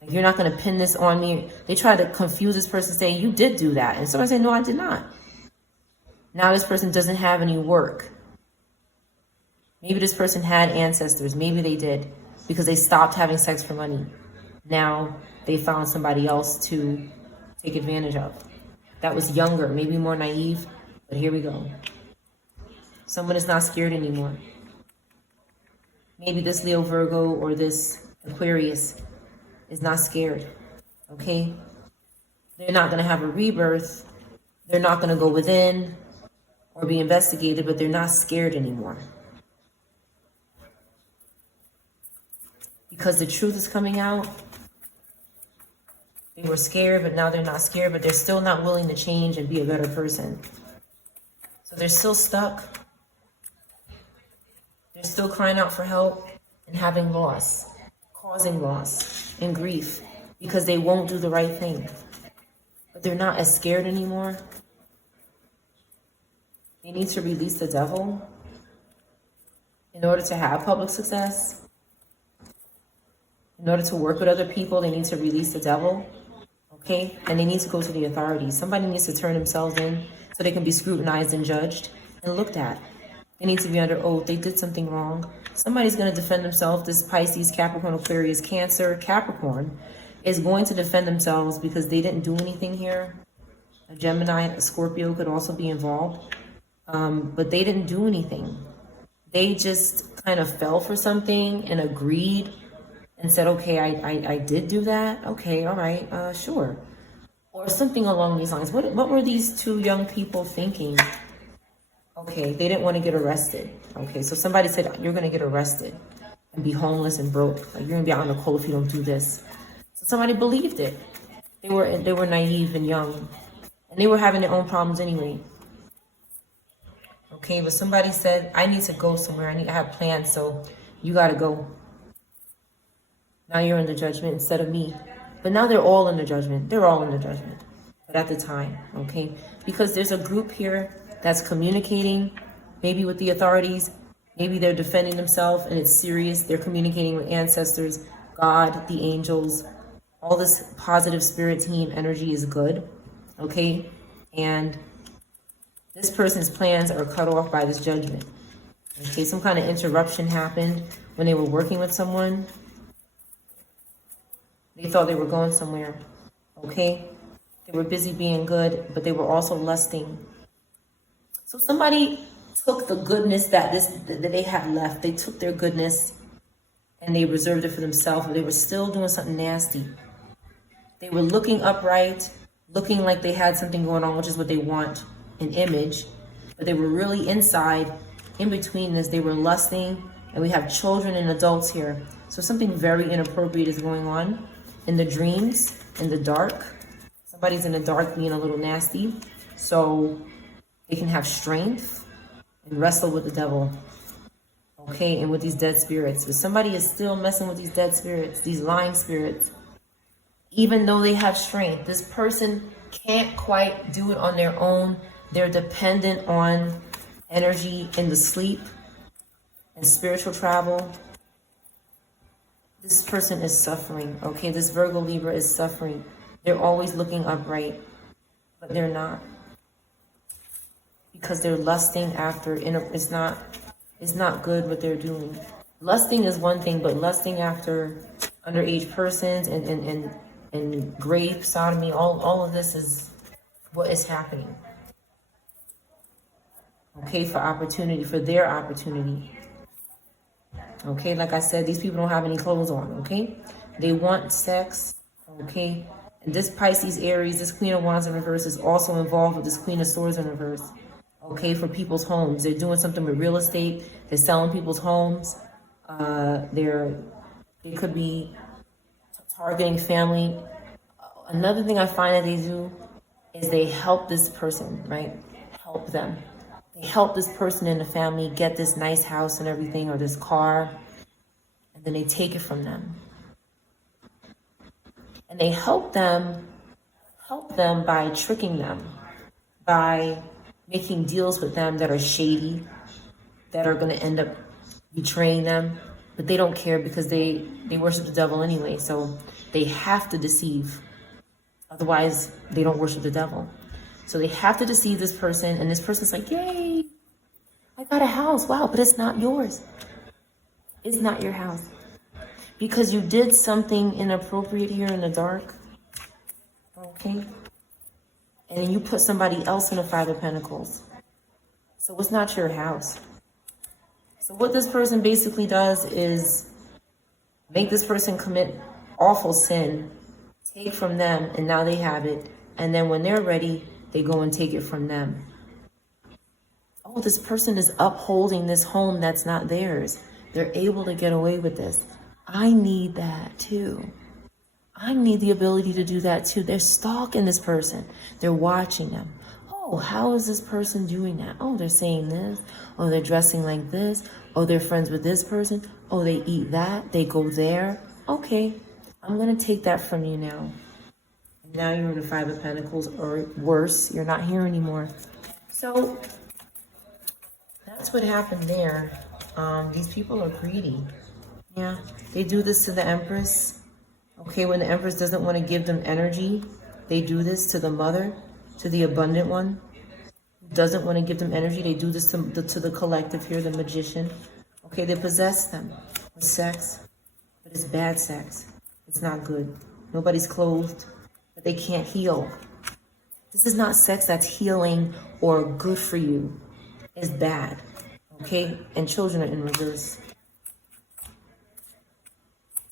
Like, you're not going to pin this on me. They tried to confuse this person saying, you did do that. And somebody said, no, I did not. Now this person doesn't have any work. Maybe this person had ancestors. Maybe they did because they stopped having sex for money. Now they found somebody else to take advantage of. That was younger, maybe more naive. But here we go. Someone is not scared anymore. Maybe this Leo, Virgo, or this Aquarius is not scared. Okay? They're not going to have a rebirth. They're not going to go within or be investigated, but they're not scared anymore. Because the truth is coming out. They were scared, but now they're not scared, but they're still not willing to change and be a better person. So they're still stuck. They're still crying out for help and having loss, causing loss and grief because they won't do the right thing. But they're not as scared anymore. They need to release the devil in order to have public success. In order to work with other people, they need to release the devil. Okay? And they need to go to the authorities. Somebody needs to turn themselves in so they can be scrutinized and judged and looked at. They need to be under oath. They did something wrong. Somebody's going to defend themselves. This Pisces, Capricorn, Aquarius, Cancer, Capricorn is going to defend themselves because they didn't do anything here. A Gemini, a Scorpio could also be involved. But they didn't do anything. They just kind of fell for something and agreed and said, okay, I did do that. Okay, all right, sure. Or something along these lines. What were these two young people thinking? Okay, they didn't want to get arrested. Okay, so somebody said, you're going to get arrested and be homeless and broke. Like, you're going to be out in the cold if you don't do this. So somebody believed it. They were naive and young. And they were having their own problems anyway. Okay, but somebody said, I need to go somewhere. I need to have plans, so you got to go. Now you're in the judgment instead of me. But now they're all in the judgment. They're all in the judgment. But at the time, okay? Because there's a group here that's communicating, maybe with the authorities. Maybe they're defending themselves and it's serious. They're communicating with ancestors, God, the angels. All this positive spirit team energy is good, okay? And this person's plans are cut off by this judgment. Okay, some kind of interruption happened when they were working with someone. They thought they were going somewhere, okay? They were busy being good, but they were also lusting. So somebody took the goodness that they had left. They took their goodness and they reserved it for themselves, but they were still doing something nasty. They were looking upright, looking like they had something going on, which is what they want, an image. But they were really inside, in between this, they were lusting. And we have children and adults here. So something very inappropriate is going on. In the dreams, in the dark. Somebody's in the dark being a little nasty. So they can have strength and wrestle with the devil. Okay, and with these dead spirits. But somebody is still messing with these dead spirits, these lying spirits. Even though they have strength, this person can't quite do it on their own. They're dependent on energy in the sleep and spiritual travel. This person is suffering, okay? This Virgo Libra is suffering. They're always looking upright, but they're not. Because they're lusting after, it's not good what they're doing. Lusting is one thing, but lusting after underage persons and grave sodomy, all of this is what is happening. Okay, for opportunity, for their opportunity. Okay, like I said, these people don't have any clothes on, okay? They want sex, okay? And this Pisces, Aries, this Queen of Wands in reverse is also involved with this Queen of Swords in reverse, okay, for people's homes. They're doing something with real estate. They're selling people's homes. They could be targeting family. Another thing I find that they do is they help this person, right? Help them. They help this person in the family get this nice house and everything, or this car, and then they take it from them. And they help them by tricking them, by making deals with them that are shady, that are going to end up betraying them. But they don't care because they worship the devil anyway, so they have to deceive. Otherwise, they don't worship the devil. So they have to deceive this person, and this person's like, yay, I got a house. Wow, but it's not yours. It's not your house. Because you did something inappropriate here in the dark. Okay? And then you put somebody else in the Five of Pentacles. So it's not your house. So what this person basically does is make this person commit awful sin, take from them, and now they have it. And then when they're ready, they go and take it from them. Oh, this person is upholding this home that's not theirs. They're able to get away with this. I need that too. I need the ability to do that too. They're stalking this person. They're watching them. Oh, how is this person doing that? Oh, they're saying this. Oh, they're dressing like this. Oh, they're friends with this person. Oh, they eat that. They go there. Okay, I'm going to take that from you now. Now you're in the Five of Pentacles, or worse, you're not here anymore. So that's what happened there. These people are greedy. Yeah, they do this to the Empress. Okay, when the Empress doesn't want to give them energy, they do this to the Mother, to the Abundant One. Who doesn't want to give them energy, they do this to the collective here, the Magician. Okay, they possess them with sex, but it's bad sex. It's not good. Nobody's clothed, but they can't heal. This is not sex that's healing or good for you. It's bad. Okay, and children are in reverse.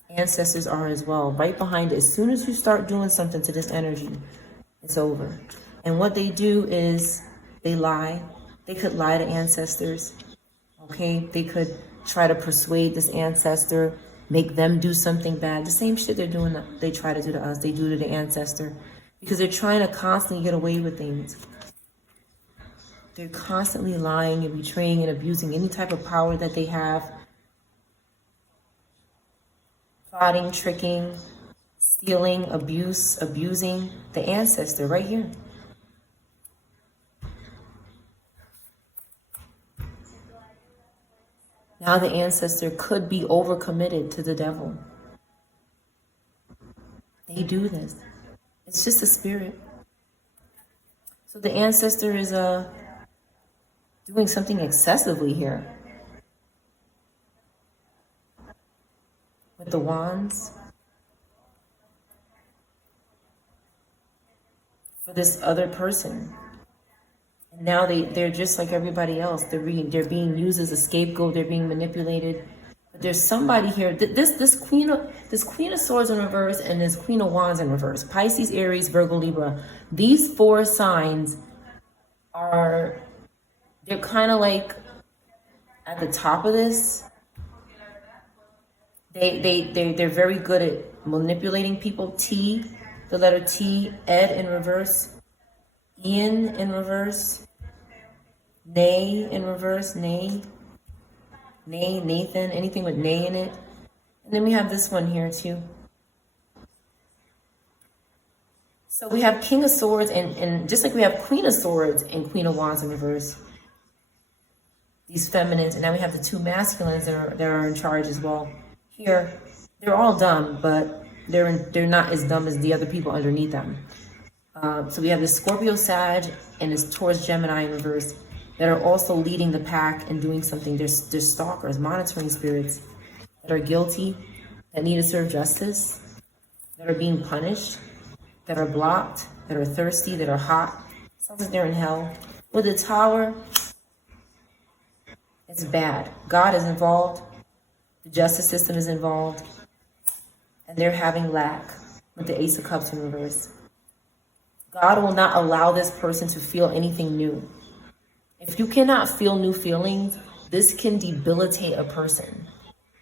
Ancestors are as well. Right behind it, as soon as you start doing something to this energy, it's over. And what they do is they lie. They could lie to ancestors. Okay, they could try to persuade this ancestor, make them do something bad. The same shit they're doing, they try to do to us, they do to the ancestor. Because they're trying to constantly get away with things. They're constantly lying and betraying and abusing any type of power that they have. Plotting, tricking, stealing, abusing the ancestor right here. Now the ancestor could be overcommitted to the devil. They do this. It's just a spirit. So the ancestor is doing something excessively here. With the wands. For this other person. And now they're just like everybody else. They're being used as a scapegoat. They're being manipulated. But there's somebody here. This Queen of Swords in reverse and this Queen of Wands in reverse. Pisces, Aries, Virgo, Libra. These four signs they're kind of like at the top of this. They're very good at manipulating people. T, the letter T, Ed in reverse, Ian in reverse, Nay in reverse, Nay, Nathan, anything with Nay in it. And then we have this one here too. So we have King of Swords and just like we have Queen of Swords and Queen of Wands in reverse. These feminines, and now we have the two masculines that are in charge as well. Here, they're all dumb, but they're not as dumb as the other people underneath them. So we have this Scorpio, Sag, and this Taurus, Gemini in reverse that are also leading the pack and doing something. They're stalkers, monitoring spirits that are guilty, that need to serve justice, that are being punished, that are blocked, that are thirsty, that are hot. Sounds like they're in hell. With the Tower, it's bad. God is involved. The justice system is involved. And they're having lack with the Ace of Cups in reverse. God will not allow this person to feel anything new. If you cannot feel new feelings, this can debilitate a person.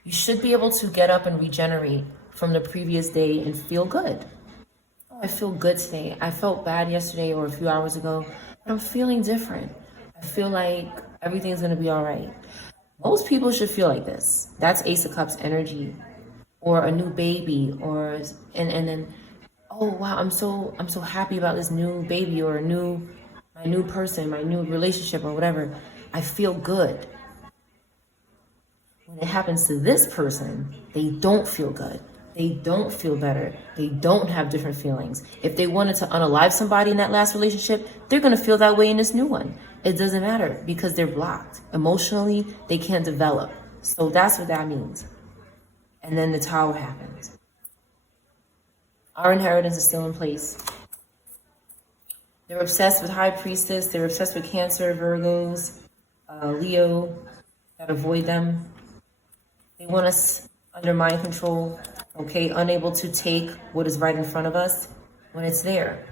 You should be able to get up and regenerate from the previous day and feel good. Oh, I feel good today. I felt bad yesterday or a few hours ago, but I'm feeling different. I feel like everything's going to be all right. Most people should feel like this. That's Ace of Cups energy, or a new baby, or and then, oh wow, I'm so happy about this new baby or my new person, my new relationship or whatever. I feel good. When it happens to this person, they don't feel good. They don't feel better. They don't have different feelings. If they wanted to unalive somebody in that last relationship, they're going to feel that way in this new one. It doesn't matter because they're blocked. Emotionally, they can't develop. So that's what that means. And then the Tower happens. Our inheritance is still in place. They're obsessed with High Priestess. They're obsessed with Cancer, Virgos, Leo, that avoid them. They want us under mind control, okay, unable to take what is right in front of us when it's there.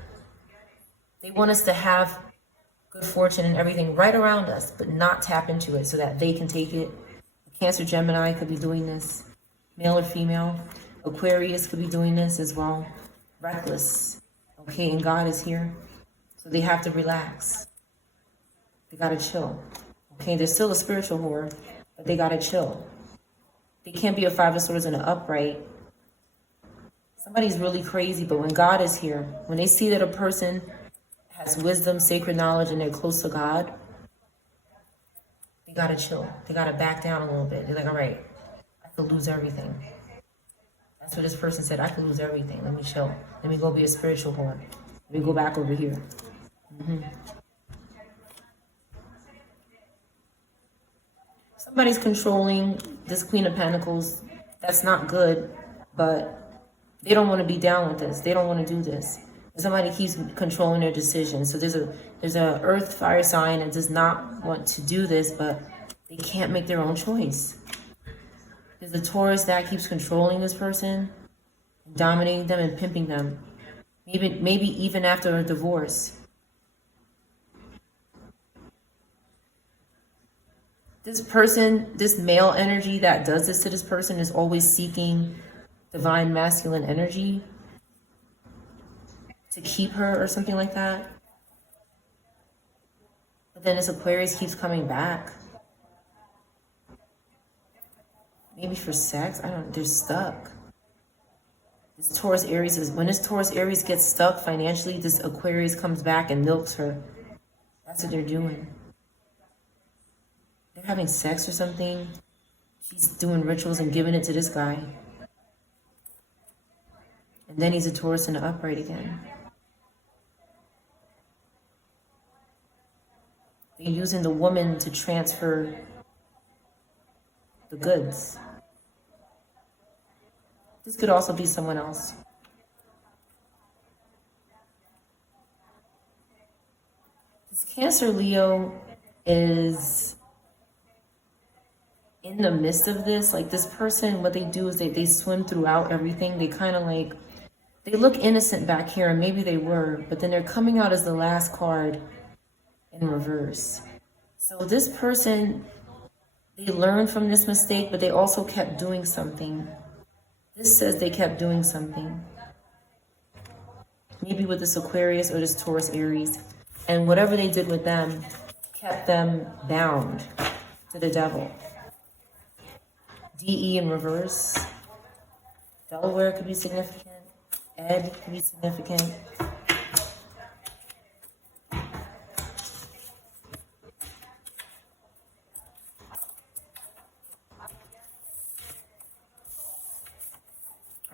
They want us to have good fortune and everything right around us, but not tap into it so that they can take it. Cancer, Gemini could be doing this, male or female. Aquarius could be doing this as well. Reckless, okay, and God is here. So they have to relax. They gotta chill. Okay, they're still a spiritual whore, but they gotta chill. They can't be a Five of Swords in an upright. Somebody's really crazy, but when God is here, when they see that a person has wisdom, sacred knowledge, and they're close to God, they gotta chill. They gotta back down a little bit. They're like, all right, I could lose everything. That's what this person said. I could lose everything. Let me chill. Let me go be a spiritual whore. Let me go back over here. Somebody's controlling this Queen of Pentacles. That's not good, but they don't want to be down with this. They don't want to do this. Somebody keeps controlling their decisions. So there's a earth fire sign that does not want to do this, but they can't make their own choice. There's a Taurus that keeps controlling this person, dominating them and pimping them. Maybe even after a divorce. This person, this male energy that does this to this person is always seeking divine masculine energy to keep her or something like that. But then this Aquarius keeps coming back. Maybe for sex, I don't know, they're stuck. This Taurus Aries is, when this Taurus Aries gets stuck financially, this Aquarius comes back and milks her. That's what they're doing. They're having sex or something. She's doing rituals and giving it to this guy. And then he's a Taurus in the upright again. They're using the woman to transfer the goods. This could also be someone else. This Cancer Leo is in the midst of this. Like this person, what they do is they swim throughout everything. They kind of like, they look innocent back here, and maybe they were, but then they're coming out as the last card in reverse. So this person, they learned from this mistake, but they also kept doing something. This says they kept doing something. Maybe with this Aquarius or this Taurus Aries. And whatever they did with them kept them bound to the devil. DE in reverse. Delaware could be significant. Ed could be significant.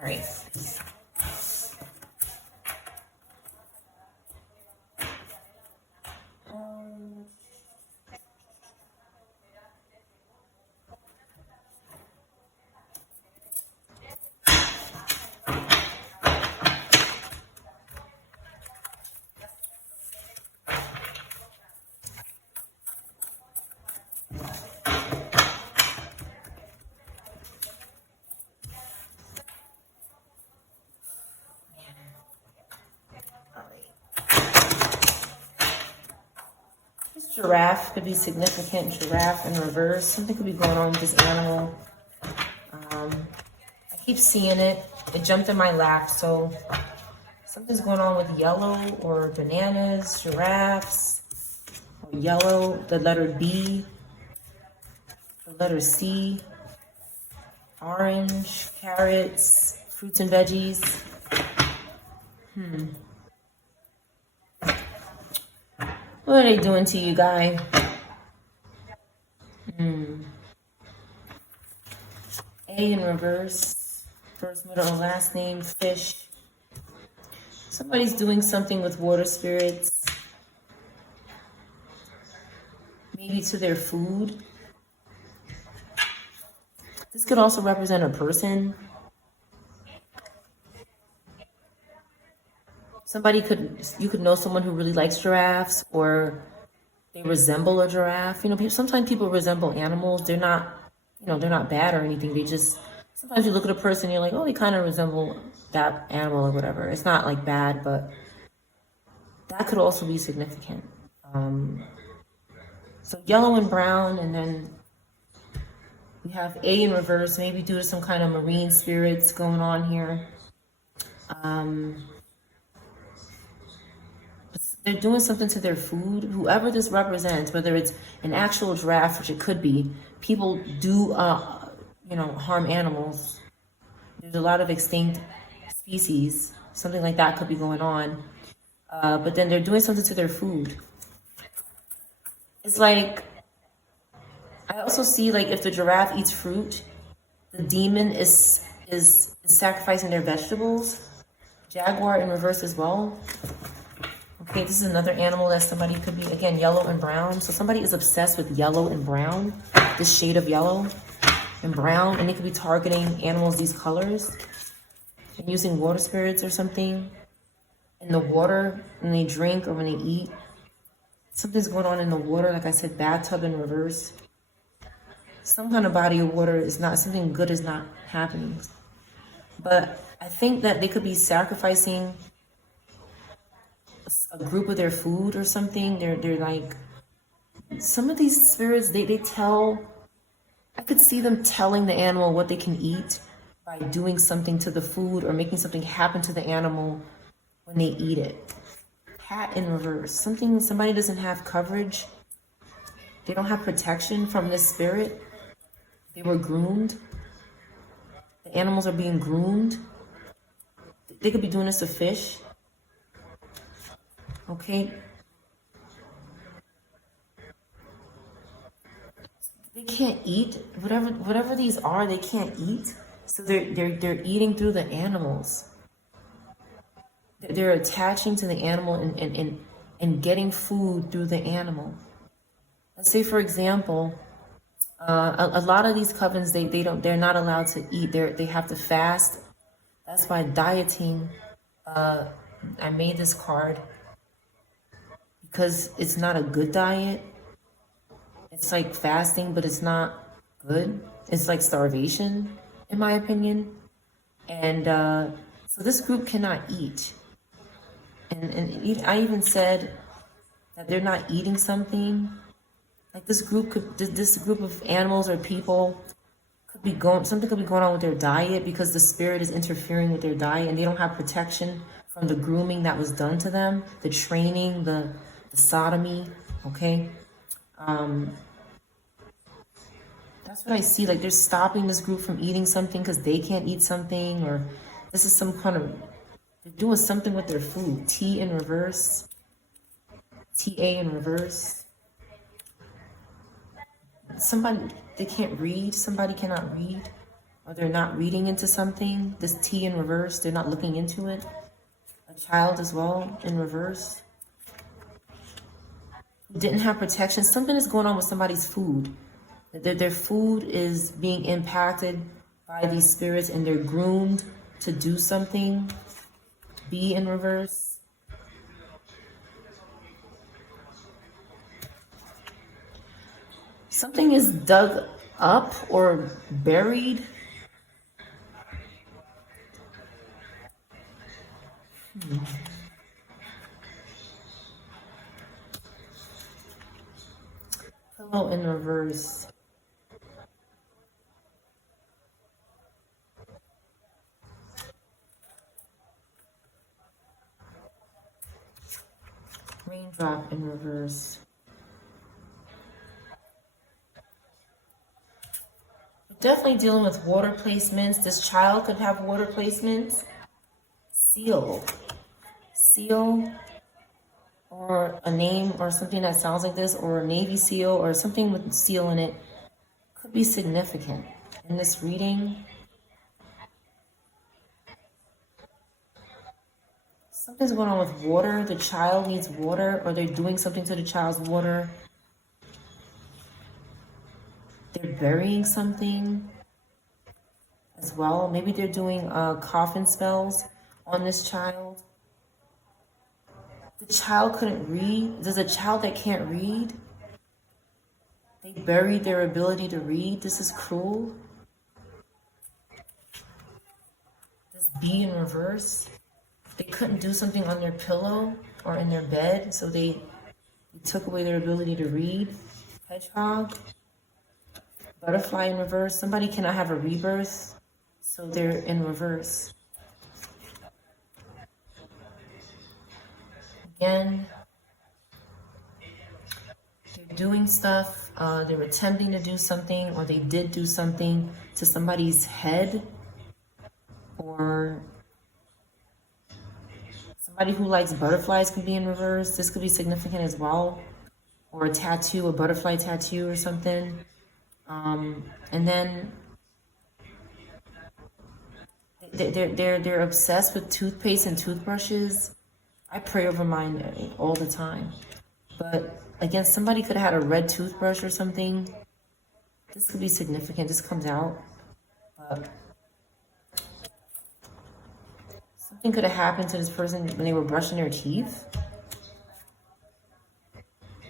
All right. Giraffe could be significant. Giraffe in reverse. Something could be going on with this animal. I keep seeing it. It jumped in my lap. So something's going on with yellow or bananas, giraffes, or yellow, the letter B, the letter C, orange, carrots, fruits and veggies. What are they doing to you, guy? A in reverse. First, middle, and last name, fish. Somebody's doing something with water spirits. Maybe to their food. This could also represent a person. You could know someone who really likes giraffes, or they resemble a giraffe. You know, sometimes people resemble animals. They're not, they're not bad or anything. They just, sometimes you look at a person and you're like, oh, they kind of resemble that animal or whatever. It's not like bad, but that could also be significant. So yellow and brown, and then we have A in reverse, maybe due to some kind of marine spirits going on here. They're doing something to their food. Whoever this represents, whether it's an actual giraffe, which it could be, people do, harm animals. There's a lot of extinct species. Something like that could be going on. But then they're doing something to their food. It's like, I also see like if the giraffe eats fruit, the demon is sacrificing their vegetables. Jaguar in reverse as well. Okay, this is another animal that somebody could be, again, yellow and brown. So somebody is obsessed with yellow and brown, this shade of yellow and brown, and they could be targeting animals these colors and using water spirits or something in the water when they drink or when they eat. Something's going on in the water, like I said, bathtub in reverse. Some kind of body of water is not, something good is not happening. But I think that they could be sacrificing a group of their food or something. They're like, some of these spirits, they tell, I could see them telling the animal what they can eat by doing something to the food or making something happen to the animal when they eat it. Cat in reverse, somebody doesn't have coverage. They don't have protection from this spirit. They were groomed. The animals are being groomed. They could be doing this to fish. Okay. They can't eat. Whatever these are, they can't eat. So they're eating through the animals. They're attaching to the animal and getting food through the animal. Let's say, for example, a lot of these covens, they're not allowed to eat. They have to fast. That's why dieting. I made this card because it's not a good diet. It's like fasting, but it's not good. It's like starvation, in my opinion. And so this group cannot eat. And I even said that they're not eating something. Like this group of animals or people something could be going on with their diet because the spirit is interfering with their diet and they don't have protection from the grooming that was done to them, the training, the sodomy, okay? That's what I see, like they're stopping this group from eating something because they can't eat something, or this is some kind of, they're doing something with their food. T in reverse, TA in reverse. Somebody, they can't read, somebody cannot read, or they're not reading into something. This T in reverse, they're not looking into it. A child as well in reverse. Didn't have protection. Something is going on with somebody's food. Their food is being impacted by these spirits and they're groomed to do something. B in reverse. Something is dug up or buried. Pillow in reverse. Raindrop in reverse. Definitely dealing with water placements. This child could have water placements. Seal, or a name or something that sounds like this, or a Navy SEAL or something with seal in it, could be significant in this reading. Something's going on with water. The child needs water, or they're doing something to the child's water. They're burying something as well. Maybe they're doing coffin spells on this child. The child couldn't read. There's a child that can't read. They buried their ability to read. This is cruel. This B in reverse. They couldn't do something on their pillow. or in their bed, so they took away their ability to read. Hedgehog, butterfly in reverse. Somebody cannot have a rebirth, so they're in reverse. Again, they're doing stuff, they're attempting to do something, or they did do something to somebody's head, or somebody who likes butterflies could be in reverse. This could be significant as well. Or a tattoo, a butterfly tattoo or something. And then they're obsessed with toothpaste and toothbrushes. I pray over mine all the time. But again, somebody could have had a red toothbrush or something. This could be significant. This comes out. But something could have happened to this person when they were brushing their teeth.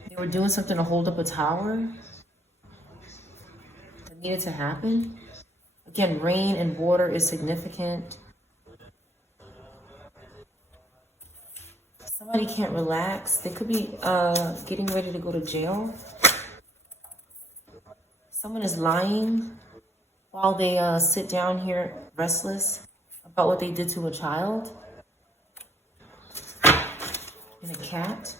They were doing something to hold up a tower that needed to happen. Again, rain and water is significant. Somebody can't relax. They could be getting ready to go to jail. Someone is lying while they sit down here restless about what they did to a child. And a cat.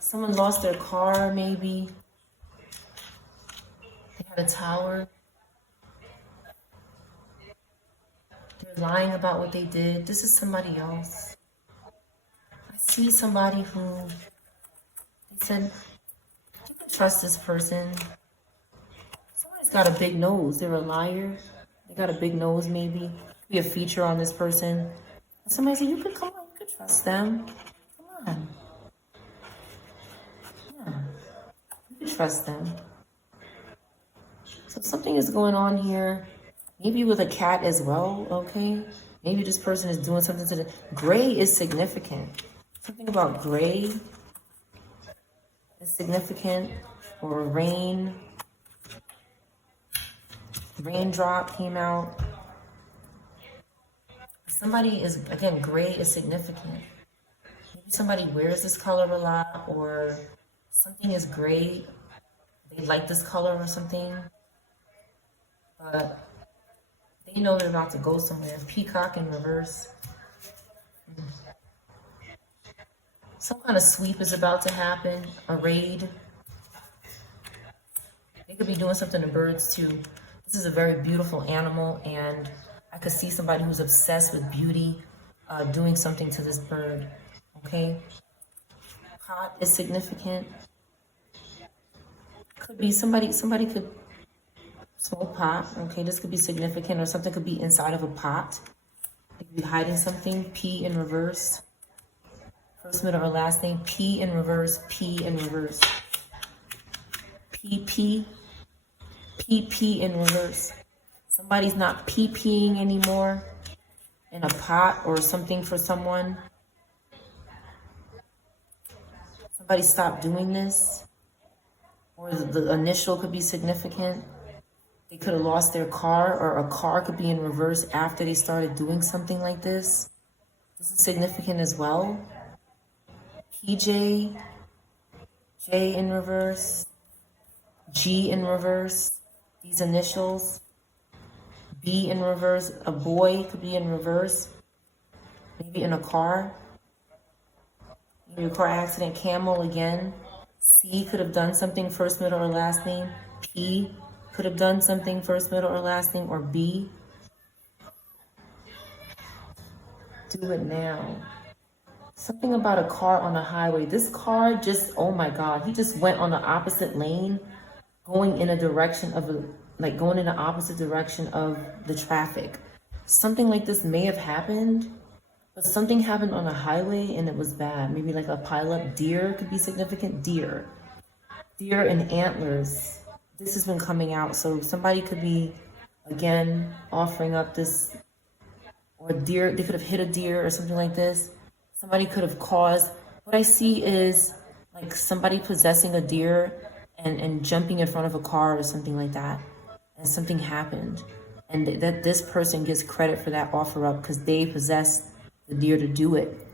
Someone lost their car, maybe. They had a tower. They're lying about what they did. This is somebody else. I see somebody who, they said, you can trust this person. Somebody's got a big nose. They're a liar. They got a big nose, maybe. Be a feature on this person. And somebody said, you could come on, you could trust them. Come on. You can trust them. So something is going on here. Maybe with a cat as well, okay? Maybe this person is doing something to the... Gray is significant. Something about gray is significant. Or rain. Raindrop came out. Somebody is, again, gray is significant. Maybe somebody wears this color a lot, or something is gray. They like this color or something. But they know they're about to go somewhere. Peacock in reverse. Some kind of sweep is about to happen. A raid. They could be doing something to birds too. This is a very beautiful animal, and I could see somebody who's obsessed with beauty doing something to this bird. Okay? Pot is significant. Could be somebody could smoke pot. Okay, this could be significant, or something could be inside of a pot. They could be hiding something. P in reverse. First, middle, or last name. P in reverse. P in reverse. PP. PP in reverse. Somebody's not pee-peeing anymore in a pot or something for someone. Somebody stopped doing this. Or the initial could be significant. They could have lost their car, or a car could be in reverse after they started doing something like this. This is significant as well. PJ, J in reverse, G in reverse, these initials. B in reverse, a boy could be in reverse, maybe in a car. Maybe a car accident. Camel again. C could have done something, first, middle, or last name. P could have done something, first, middle, or last name. Or B. Do it now. Something about a car on the highway. This car just, oh my God, he just went on the opposite lane, going in a direction of, going in the opposite direction of the traffic. Something like this may have happened, but something happened on a highway and it was bad. Maybe like a pileup. Deer could be significant. Deer and antlers. This has been coming out. So somebody could be, again, offering up this, or deer. They could have hit a deer or something like this. Somebody could have caused. What I see is like somebody possessing a deer and jumping in front of a car or something like that. And something happened. And that this person gets credit for that offer up because they possessed the deer to do it.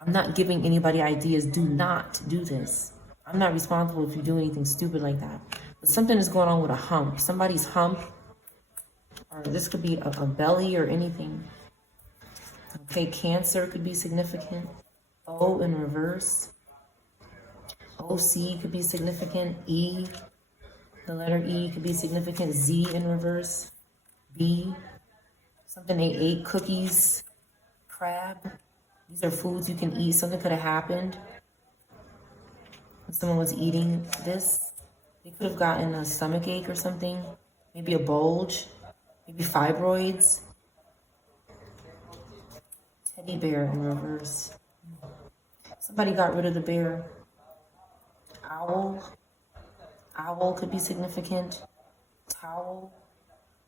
I'm not giving anybody ideas. Do not do this. I'm not responsible if you do anything stupid like that. But something is going on with a hump. Somebody's hump, or this could be a belly or anything. Okay, Cancer could be significant. O in reverse. OC could be significant. E, the letter E could be significant. Z in reverse. B, something they ate, cookies, crab. These are foods you can eat. Something could have happened when someone was eating this. They could have gotten a stomach ache or something. Maybe a bulge. Maybe fibroids. Teddy bear in reverse. Somebody got rid of the bear. Owl. Owl could be significant. Towel.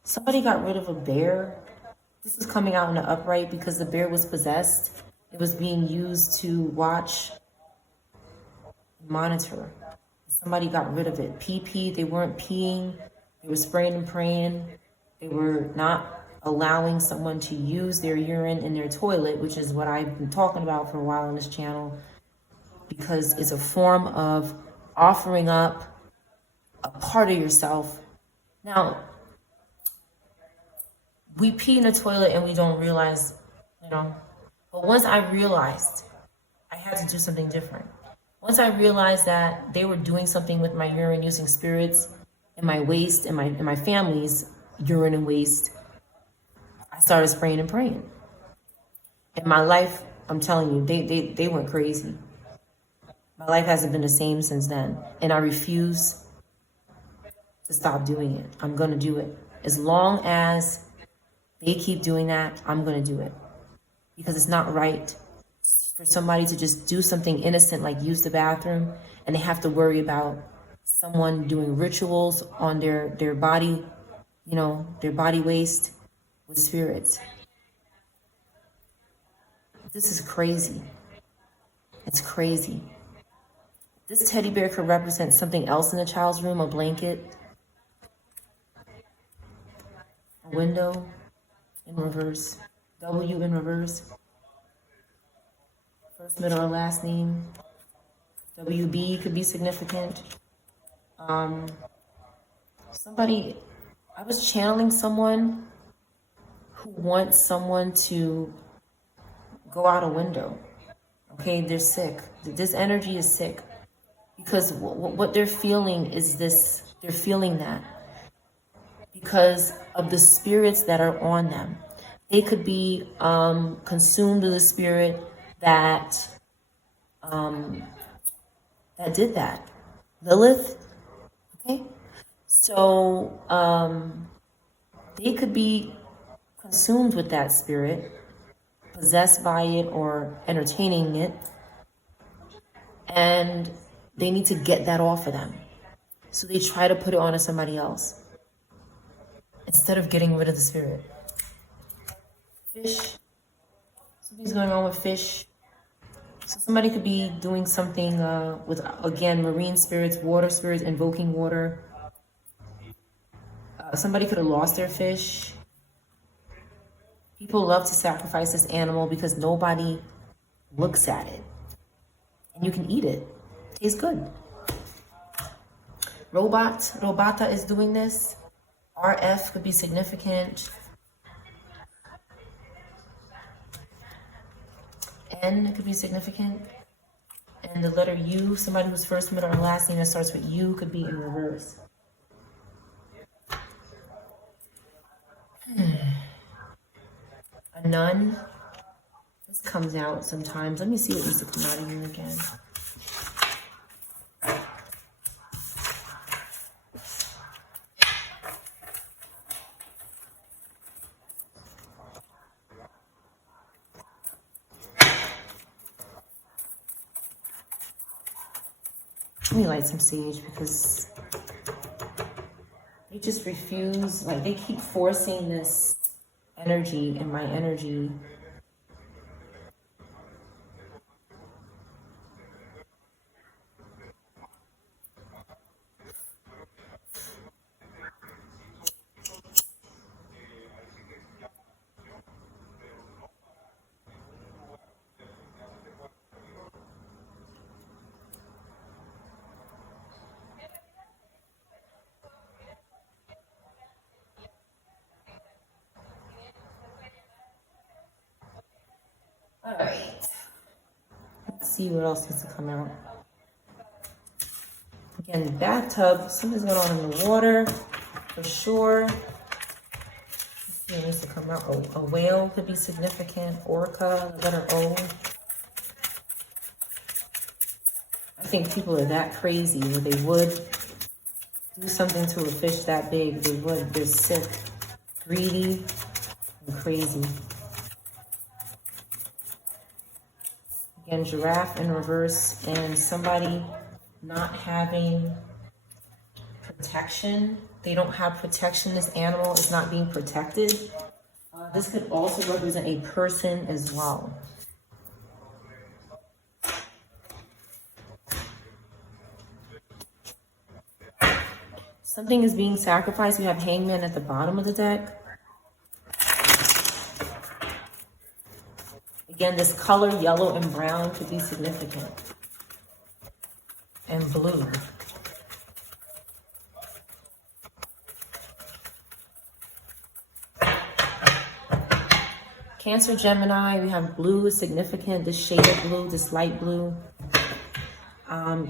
Somebody got rid of a bear. This is coming out in the upright because the bear was possessed. It was being used to watch, monitor. Somebody got rid of it. Pee. They weren't peeing. They were spraying and praying. They were not allowing someone to use their urine in their toilet, which is what I've been talking about for a while on this channel, because it's a form of offering up a part of yourself. Now, we pee in the toilet and we don't realize, but once I realized I had to do something different, once I realized that they were doing something with my urine using spirits and my waste and my family's urine and waste, I started spraying and praying. In my life, I'm telling you, they went crazy. My life hasn't been the same since then. And I refuse to stop doing it. I'm going to do it. As long as they keep doing that, I'm going to do it. Because it's not right for somebody to just do something innocent like use the bathroom and they have to worry about someone doing rituals on their body, their body waste with spirits. This is crazy. It's crazy. This teddy bear could represent something else in the child's room, a blanket, a window in reverse, W in reverse, first, middle, or last name. WB could be significant. Somebody, I was channeling someone who wants someone to go out a window. Okay, they're sick. This energy is sick. Because what they're feeling is this, they're feeling that because of the spirits that are on them. They could be consumed with a spirit that did that. Lilith, okay? So they could be consumed with that spirit, possessed by it or entertaining it, and they need to get that off of them. So they try to put it onto somebody else instead of getting rid of the spirit. Fish. Something's going on with fish. So somebody could be doing something with, again, marine spirits, water spirits, invoking water. Somebody could have lost their fish. People love to sacrifice this animal because nobody looks at it. And you can eat it. Tastes good. Robota is doing this. RF could be significant. N could be significant. And the letter U, somebody whose first, middle, or last name that starts with U could be in reverse. A nun. This comes out sometimes. Let me see what used to come out of here again. Let me light some sage because they just refuse, like they keep forcing this energy in my energy. see what else needs to come out. Again, bathtub, something's going on in the water, for sure. Let's see what needs to come out. Oh, a whale could be significant. Orca, letter O. I think people are that crazy where they would do something to a fish that big. They would. They're sick, greedy, and crazy. Again, giraffe in reverse, and somebody not having protection. They don't have protection. This animal is not being protected. This could also represent a person as well. Something is being sacrificed. We have hangman at the bottom of the deck. Again, this color, yellow and brown, could be significant. And blue. Cancer, Gemini, we have blue is significant. This shade of blue, this light blue.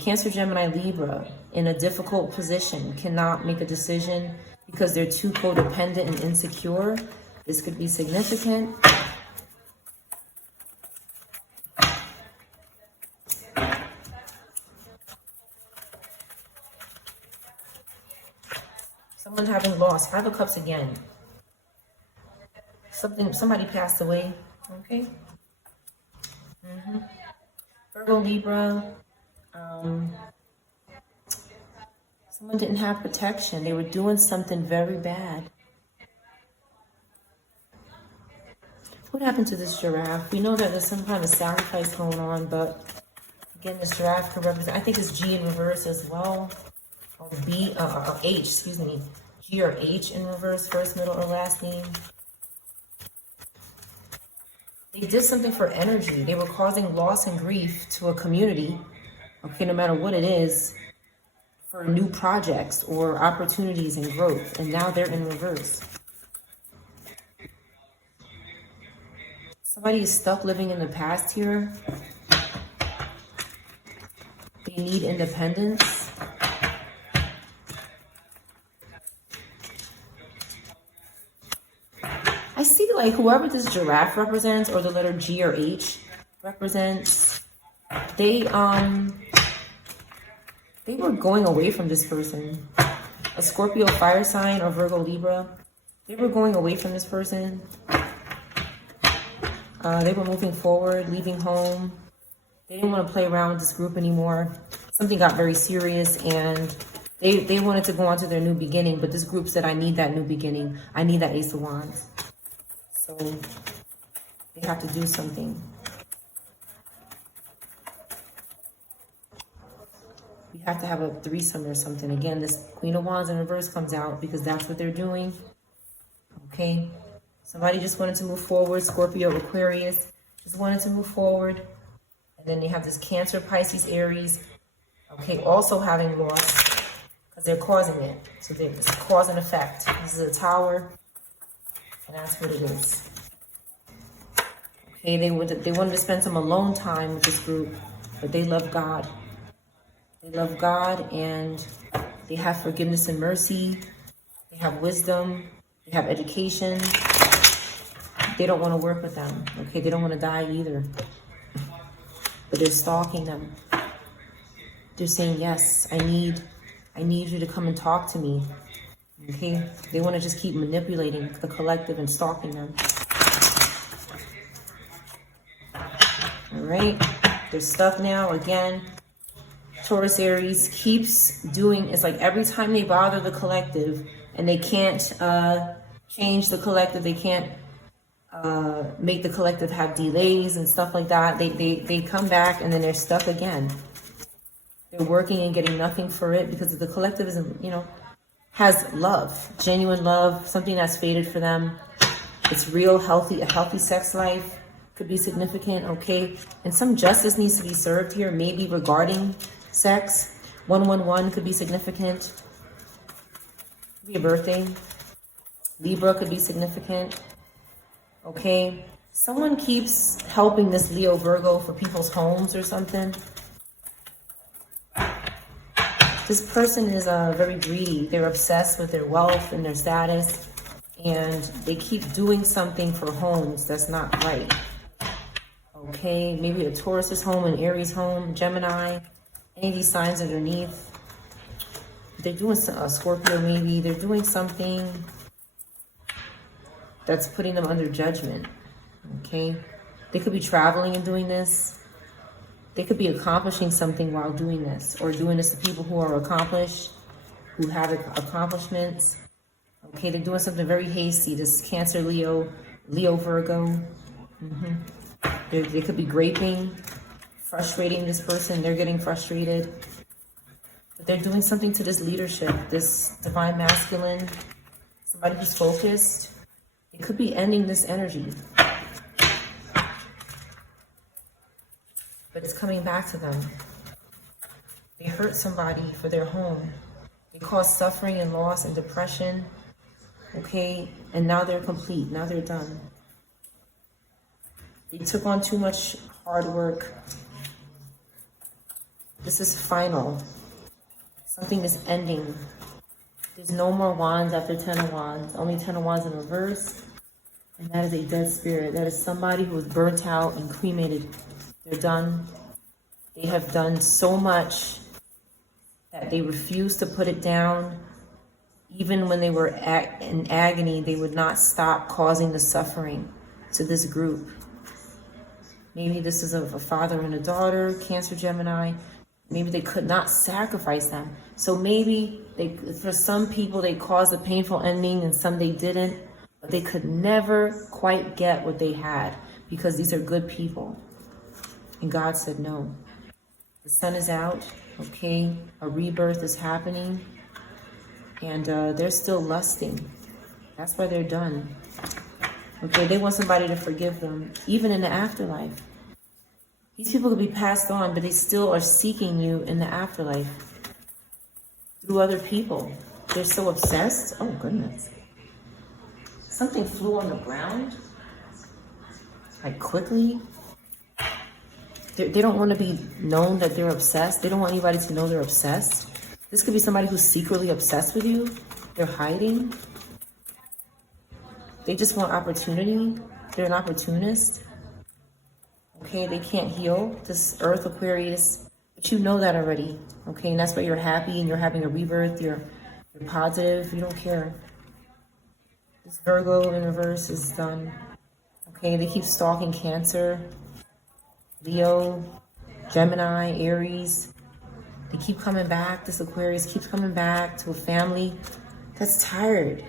Cancer, Gemini, Libra, in a difficult position, cannot make a decision because they're too codependent and insecure. This could be significant. Someone having lost. Five of Cups again. Somebody passed away. Okay. Virgo, Libra. Someone didn't have protection. They were doing something very bad. What happened to this giraffe? We know that there's some kind of sacrifice going on, but again, this giraffe could represent, I think it's G in reverse as well. Or B, or H, excuse me. G or H in reverse, first, middle, or last name. They did something for energy. They were causing loss and grief to a community, okay, no matter what it is, for new projects or opportunities and growth. And now they're in reverse. Somebody is stuck living in the past here. They need independence. I see like whoever this giraffe represents or the letter G or H represents, they were going away from this person. A Scorpio fire sign or Virgo Libra, they were going away from this person. They were moving forward, leaving home. They didn't want to play around with this group anymore. Something got very serious and they wanted to go on to their new beginning, but this group said, I need that new beginning. I need that Ace of Wands. So they have to do something. We have to have a threesome or something. Again, this Queen of Wands in reverse comes out because that's what they're doing. Okay. Somebody just wanted to move forward. Scorpio, Aquarius just wanted to move forward. And then they have this Cancer, Pisces, Aries. Okay, also having loss because they're causing it. So it's cause and effect. This is a Tower. And that's what it is. Okay, they wanted to spend some alone time with this group, but they love God. They love God and they have forgiveness and mercy. They have wisdom. They have education. They don't want to work with them. Okay, they don't want to die either. But they're stalking them. They're saying, yes, I need you to come and talk to me. Okay, they want to just keep manipulating the collective and stalking them. All right, they're stuck now again. Taurus, Aries keeps doing, it's like every time they bother the collective and they can't change the collective, they can't make the collective have delays and stuff like that. They come back and then they're stuck again. They're working and getting nothing for it because the collective isn't, has love, genuine love, something that's faded for them. It's real, healthy, a healthy sex life could be significant, okay? And some justice needs to be served here, maybe regarding sex. 111 could be significant. Could be a birthday. Libra could be significant. Okay, Someone keeps helping this Leo Virgo for people's homes or something. This person is very greedy. They're obsessed with their wealth and their status, and they keep doing something for homes that's not right. Okay, maybe a Taurus's home, an Aries home, Gemini, any of these signs underneath. They're doing a Scorpio maybe. They're doing something that's putting them under judgment. Okay, they could be traveling and doing this. They could be accomplishing something while doing this, or doing this to people who are accomplished, who have accomplishments. Okay, they're doing something very hasty. This Cancer, Leo Virgo. They could be graping, frustrating this person. They're getting frustrated. But they're doing something to this leadership, this divine masculine, somebody who's focused. It could be ending this energy. But it's coming back to them. They hurt somebody for their home. They caused suffering and loss and depression. Okay, and now they're complete. Now they're done. They took on too much hard work. This is final. Something is ending. There's no more wands after 10 of wands. Only 10 of wands in reverse. And that is a dead spirit. That is somebody who was burnt out and cremated. They're done. They have done so much that they refuse to put it down. Even when they were in agony, they would not stop causing the suffering to this group. Maybe this is of a father and a daughter, Cancer, Gemini. Maybe they could not sacrifice them. So maybe for some people, they caused a painful ending and some they didn't. But they could never quite get what they had because these are good people. And God said no. The sun is out, okay? A rebirth is happening. And they're still lusting. That's why they're done. Okay, they want somebody to forgive them, even in the afterlife. These people could be passed on, but they still are seeking you in the afterlife through other people. They're so obsessed. Oh, goodness. Something flew on the ground, like quickly. They don't want to be known that they're obsessed. They don't want anybody to know they're obsessed. This could be somebody who's secretly obsessed with you. They're hiding. They just want opportunity. They're an opportunist. Okay, they can't heal this Earth, Aquarius, but you know that already. Okay, and that's why you're happy and you're having a rebirth. You're positive. You don't care. This Virgo in reverse is done. Okay, they keep stalking Cancer, Leo, Gemini, Aries. They keep coming back. This Aquarius keeps coming back to a family that's tired.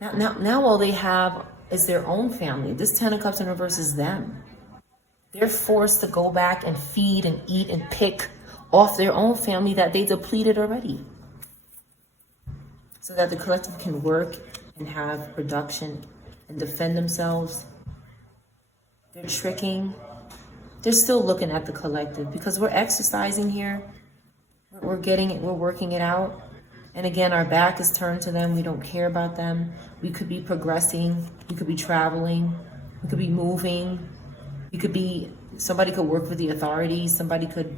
Now all they have is their own family. This Ten of Cups in reverse is them. They're forced to go back and feed and eat and pick off their own family that they depleted already. So that the collective can work and have production and defend themselves. They're tricking. They're still looking at the collective because we're exercising here. We're getting it. We're working it out. And again, our back is turned to them. We don't care about them. We could be progressing. We could be traveling. We could be moving. Somebody could work with the authorities. Somebody could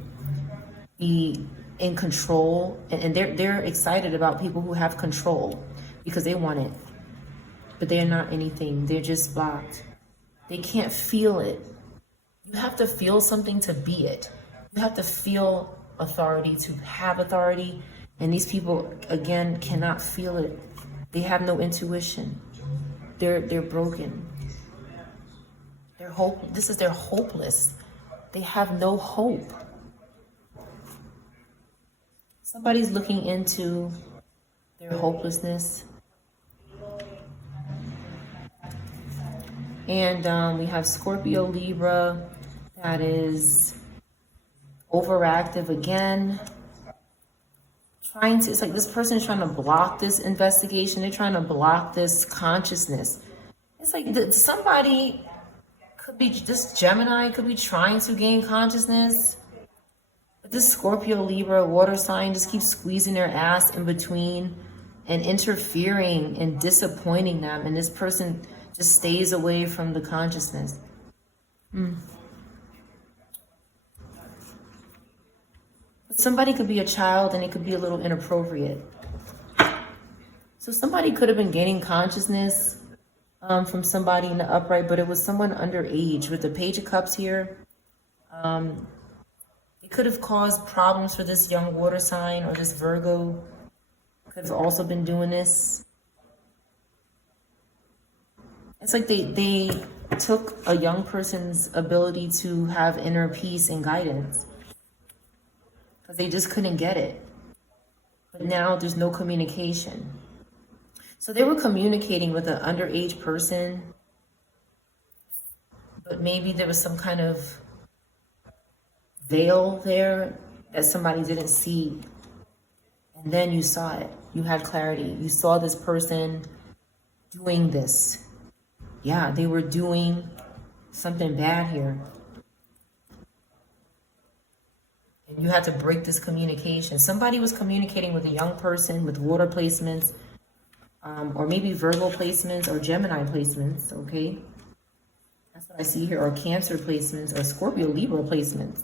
be in control. And they're excited about people who have control because they want it. But they're not anything. They're just blocked. They can't feel it. You have to feel something to be it. You have to feel authority to have authority. And these people, again, cannot feel it. They have no intuition. They're broken. They're hopeless. They have no hope. Somebody's looking into their hopelessness. And we have Scorpio, Libra, that is overactive again. It's like this person is trying to block this investigation. They're trying to block this consciousness. It's like somebody could be, this Gemini could be trying to gain consciousness. But this Scorpio, Libra, water sign just keeps squeezing their ass in between and interfering and disappointing them. And this person just stays away from the consciousness. But somebody could be a child and it could be a little inappropriate. So somebody could have been gaining consciousness from somebody in the upright, but it was someone underage. With the Page of Cups here, it could have caused problems for this young water sign, or this Virgo could have also been doing this. It's like they took a young person's ability to have inner peace and guidance because they just couldn't get it. But now there's no communication. So they were communicating with an underage person, but maybe there was some kind of veil there that somebody didn't see. And then you saw it. You had clarity. You saw this person doing this. Yeah, they were doing something bad here. And you had to break this communication. Somebody was communicating with a young person with water placements, or maybe Virgo placements or Gemini placements, okay? That's what I see here, or Cancer placements or Scorpio Libra placements.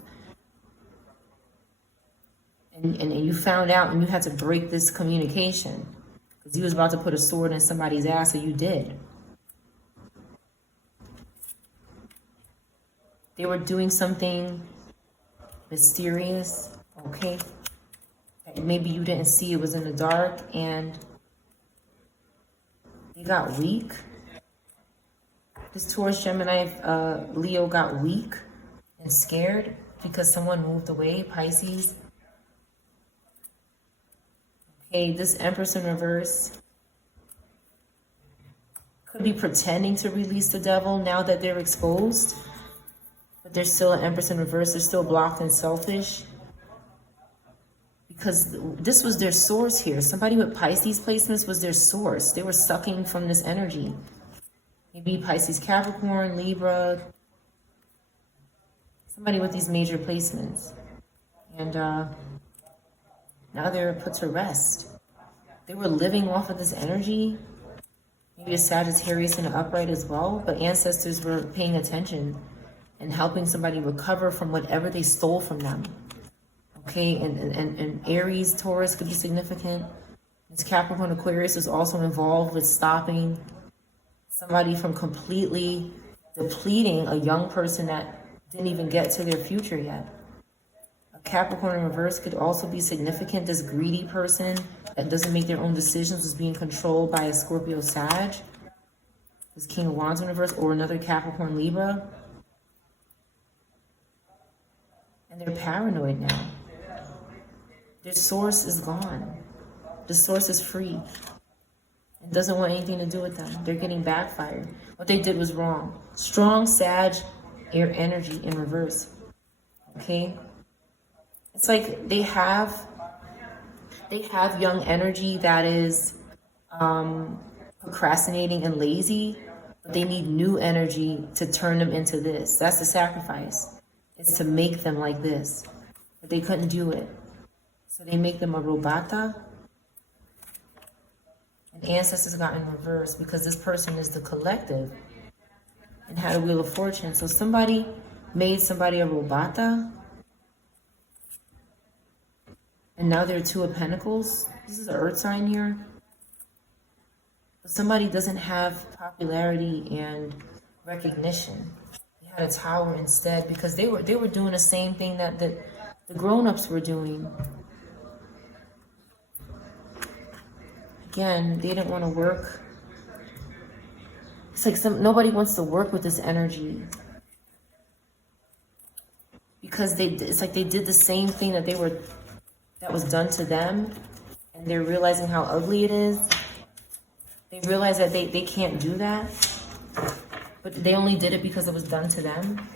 And you found out and you had to break this communication because you was about to put a sword in somebody's ass, so you did. They were doing something mysterious, okay? That maybe you didn't see, it was in the dark, and they got weak. This Taurus, Gemini, Leo got weak and scared because someone moved away, Pisces. Okay, this Empress in reverse could be pretending to release the devil now that they're exposed. But there's still an Empress in reverse. They're still blocked and selfish. Because this was their source here. Somebody with Pisces placements was their source. They were sucking from this energy. Maybe Pisces, Capricorn, Libra. Somebody with these major placements. And now they're put to rest. They were living off of this energy. Maybe a Sagittarius in the upright as well. But ancestors were paying attention and helping somebody recover from whatever they stole from them. Okay, and Aries, Taurus could be significant. This Capricorn, Aquarius is also involved with stopping somebody from completely depleting a young person that didn't even get to their future yet. A Capricorn in reverse could also be significant. This greedy person that doesn't make their own decisions was being controlled by a Scorpio, Sag. This King of Wands in reverse, or another Capricorn, Libra. And they're paranoid now. Their source is gone. The source is free. It doesn't want anything to do with them. They're getting backfired. What they did was wrong. Strong Sag air energy in reverse. Okay? It's like they have young energy that is procrastinating and lazy, but they need new energy to turn them into this. That's the sacrifice. It's to make them like this. But they couldn't do it. So they make them a robata. And ancestors got in reverse because this person is the collective and had a Wheel of Fortune. So somebody made somebody a robata. And now they're Two of Pentacles. This is an earth sign here. But somebody doesn't have popularity and recognition. Had a Tower instead because they were doing the same thing that the grown-ups were doing. Again, they didn't want to work. It's like nobody wants to work with this energy because it's like they did the same thing that was done to them, and they're realizing how ugly it is. They realize that they can't do that. But they only did it because it was done to them.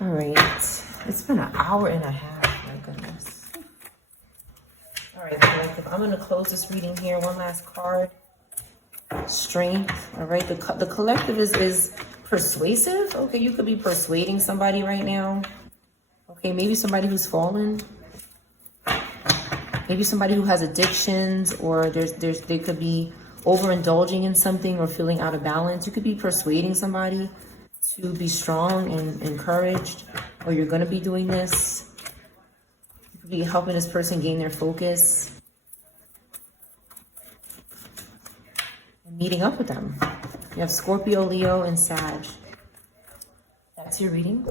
All right. It's been an hour and a half. My goodness. All right, collective. I'm going to close this reading here. One last card. Strength. All right. The collective is persuasive. Okay, you could be persuading somebody right now. Okay, maybe somebody who's fallen. Maybe somebody who has addictions, or they could be overindulging in something or feeling out of balance. You could be persuading somebody to be strong and encouraged, or you're going to be doing this. You could be helping this person gain their focus and meeting up with them. You have Scorpio, Leo, and Sag. That's your reading.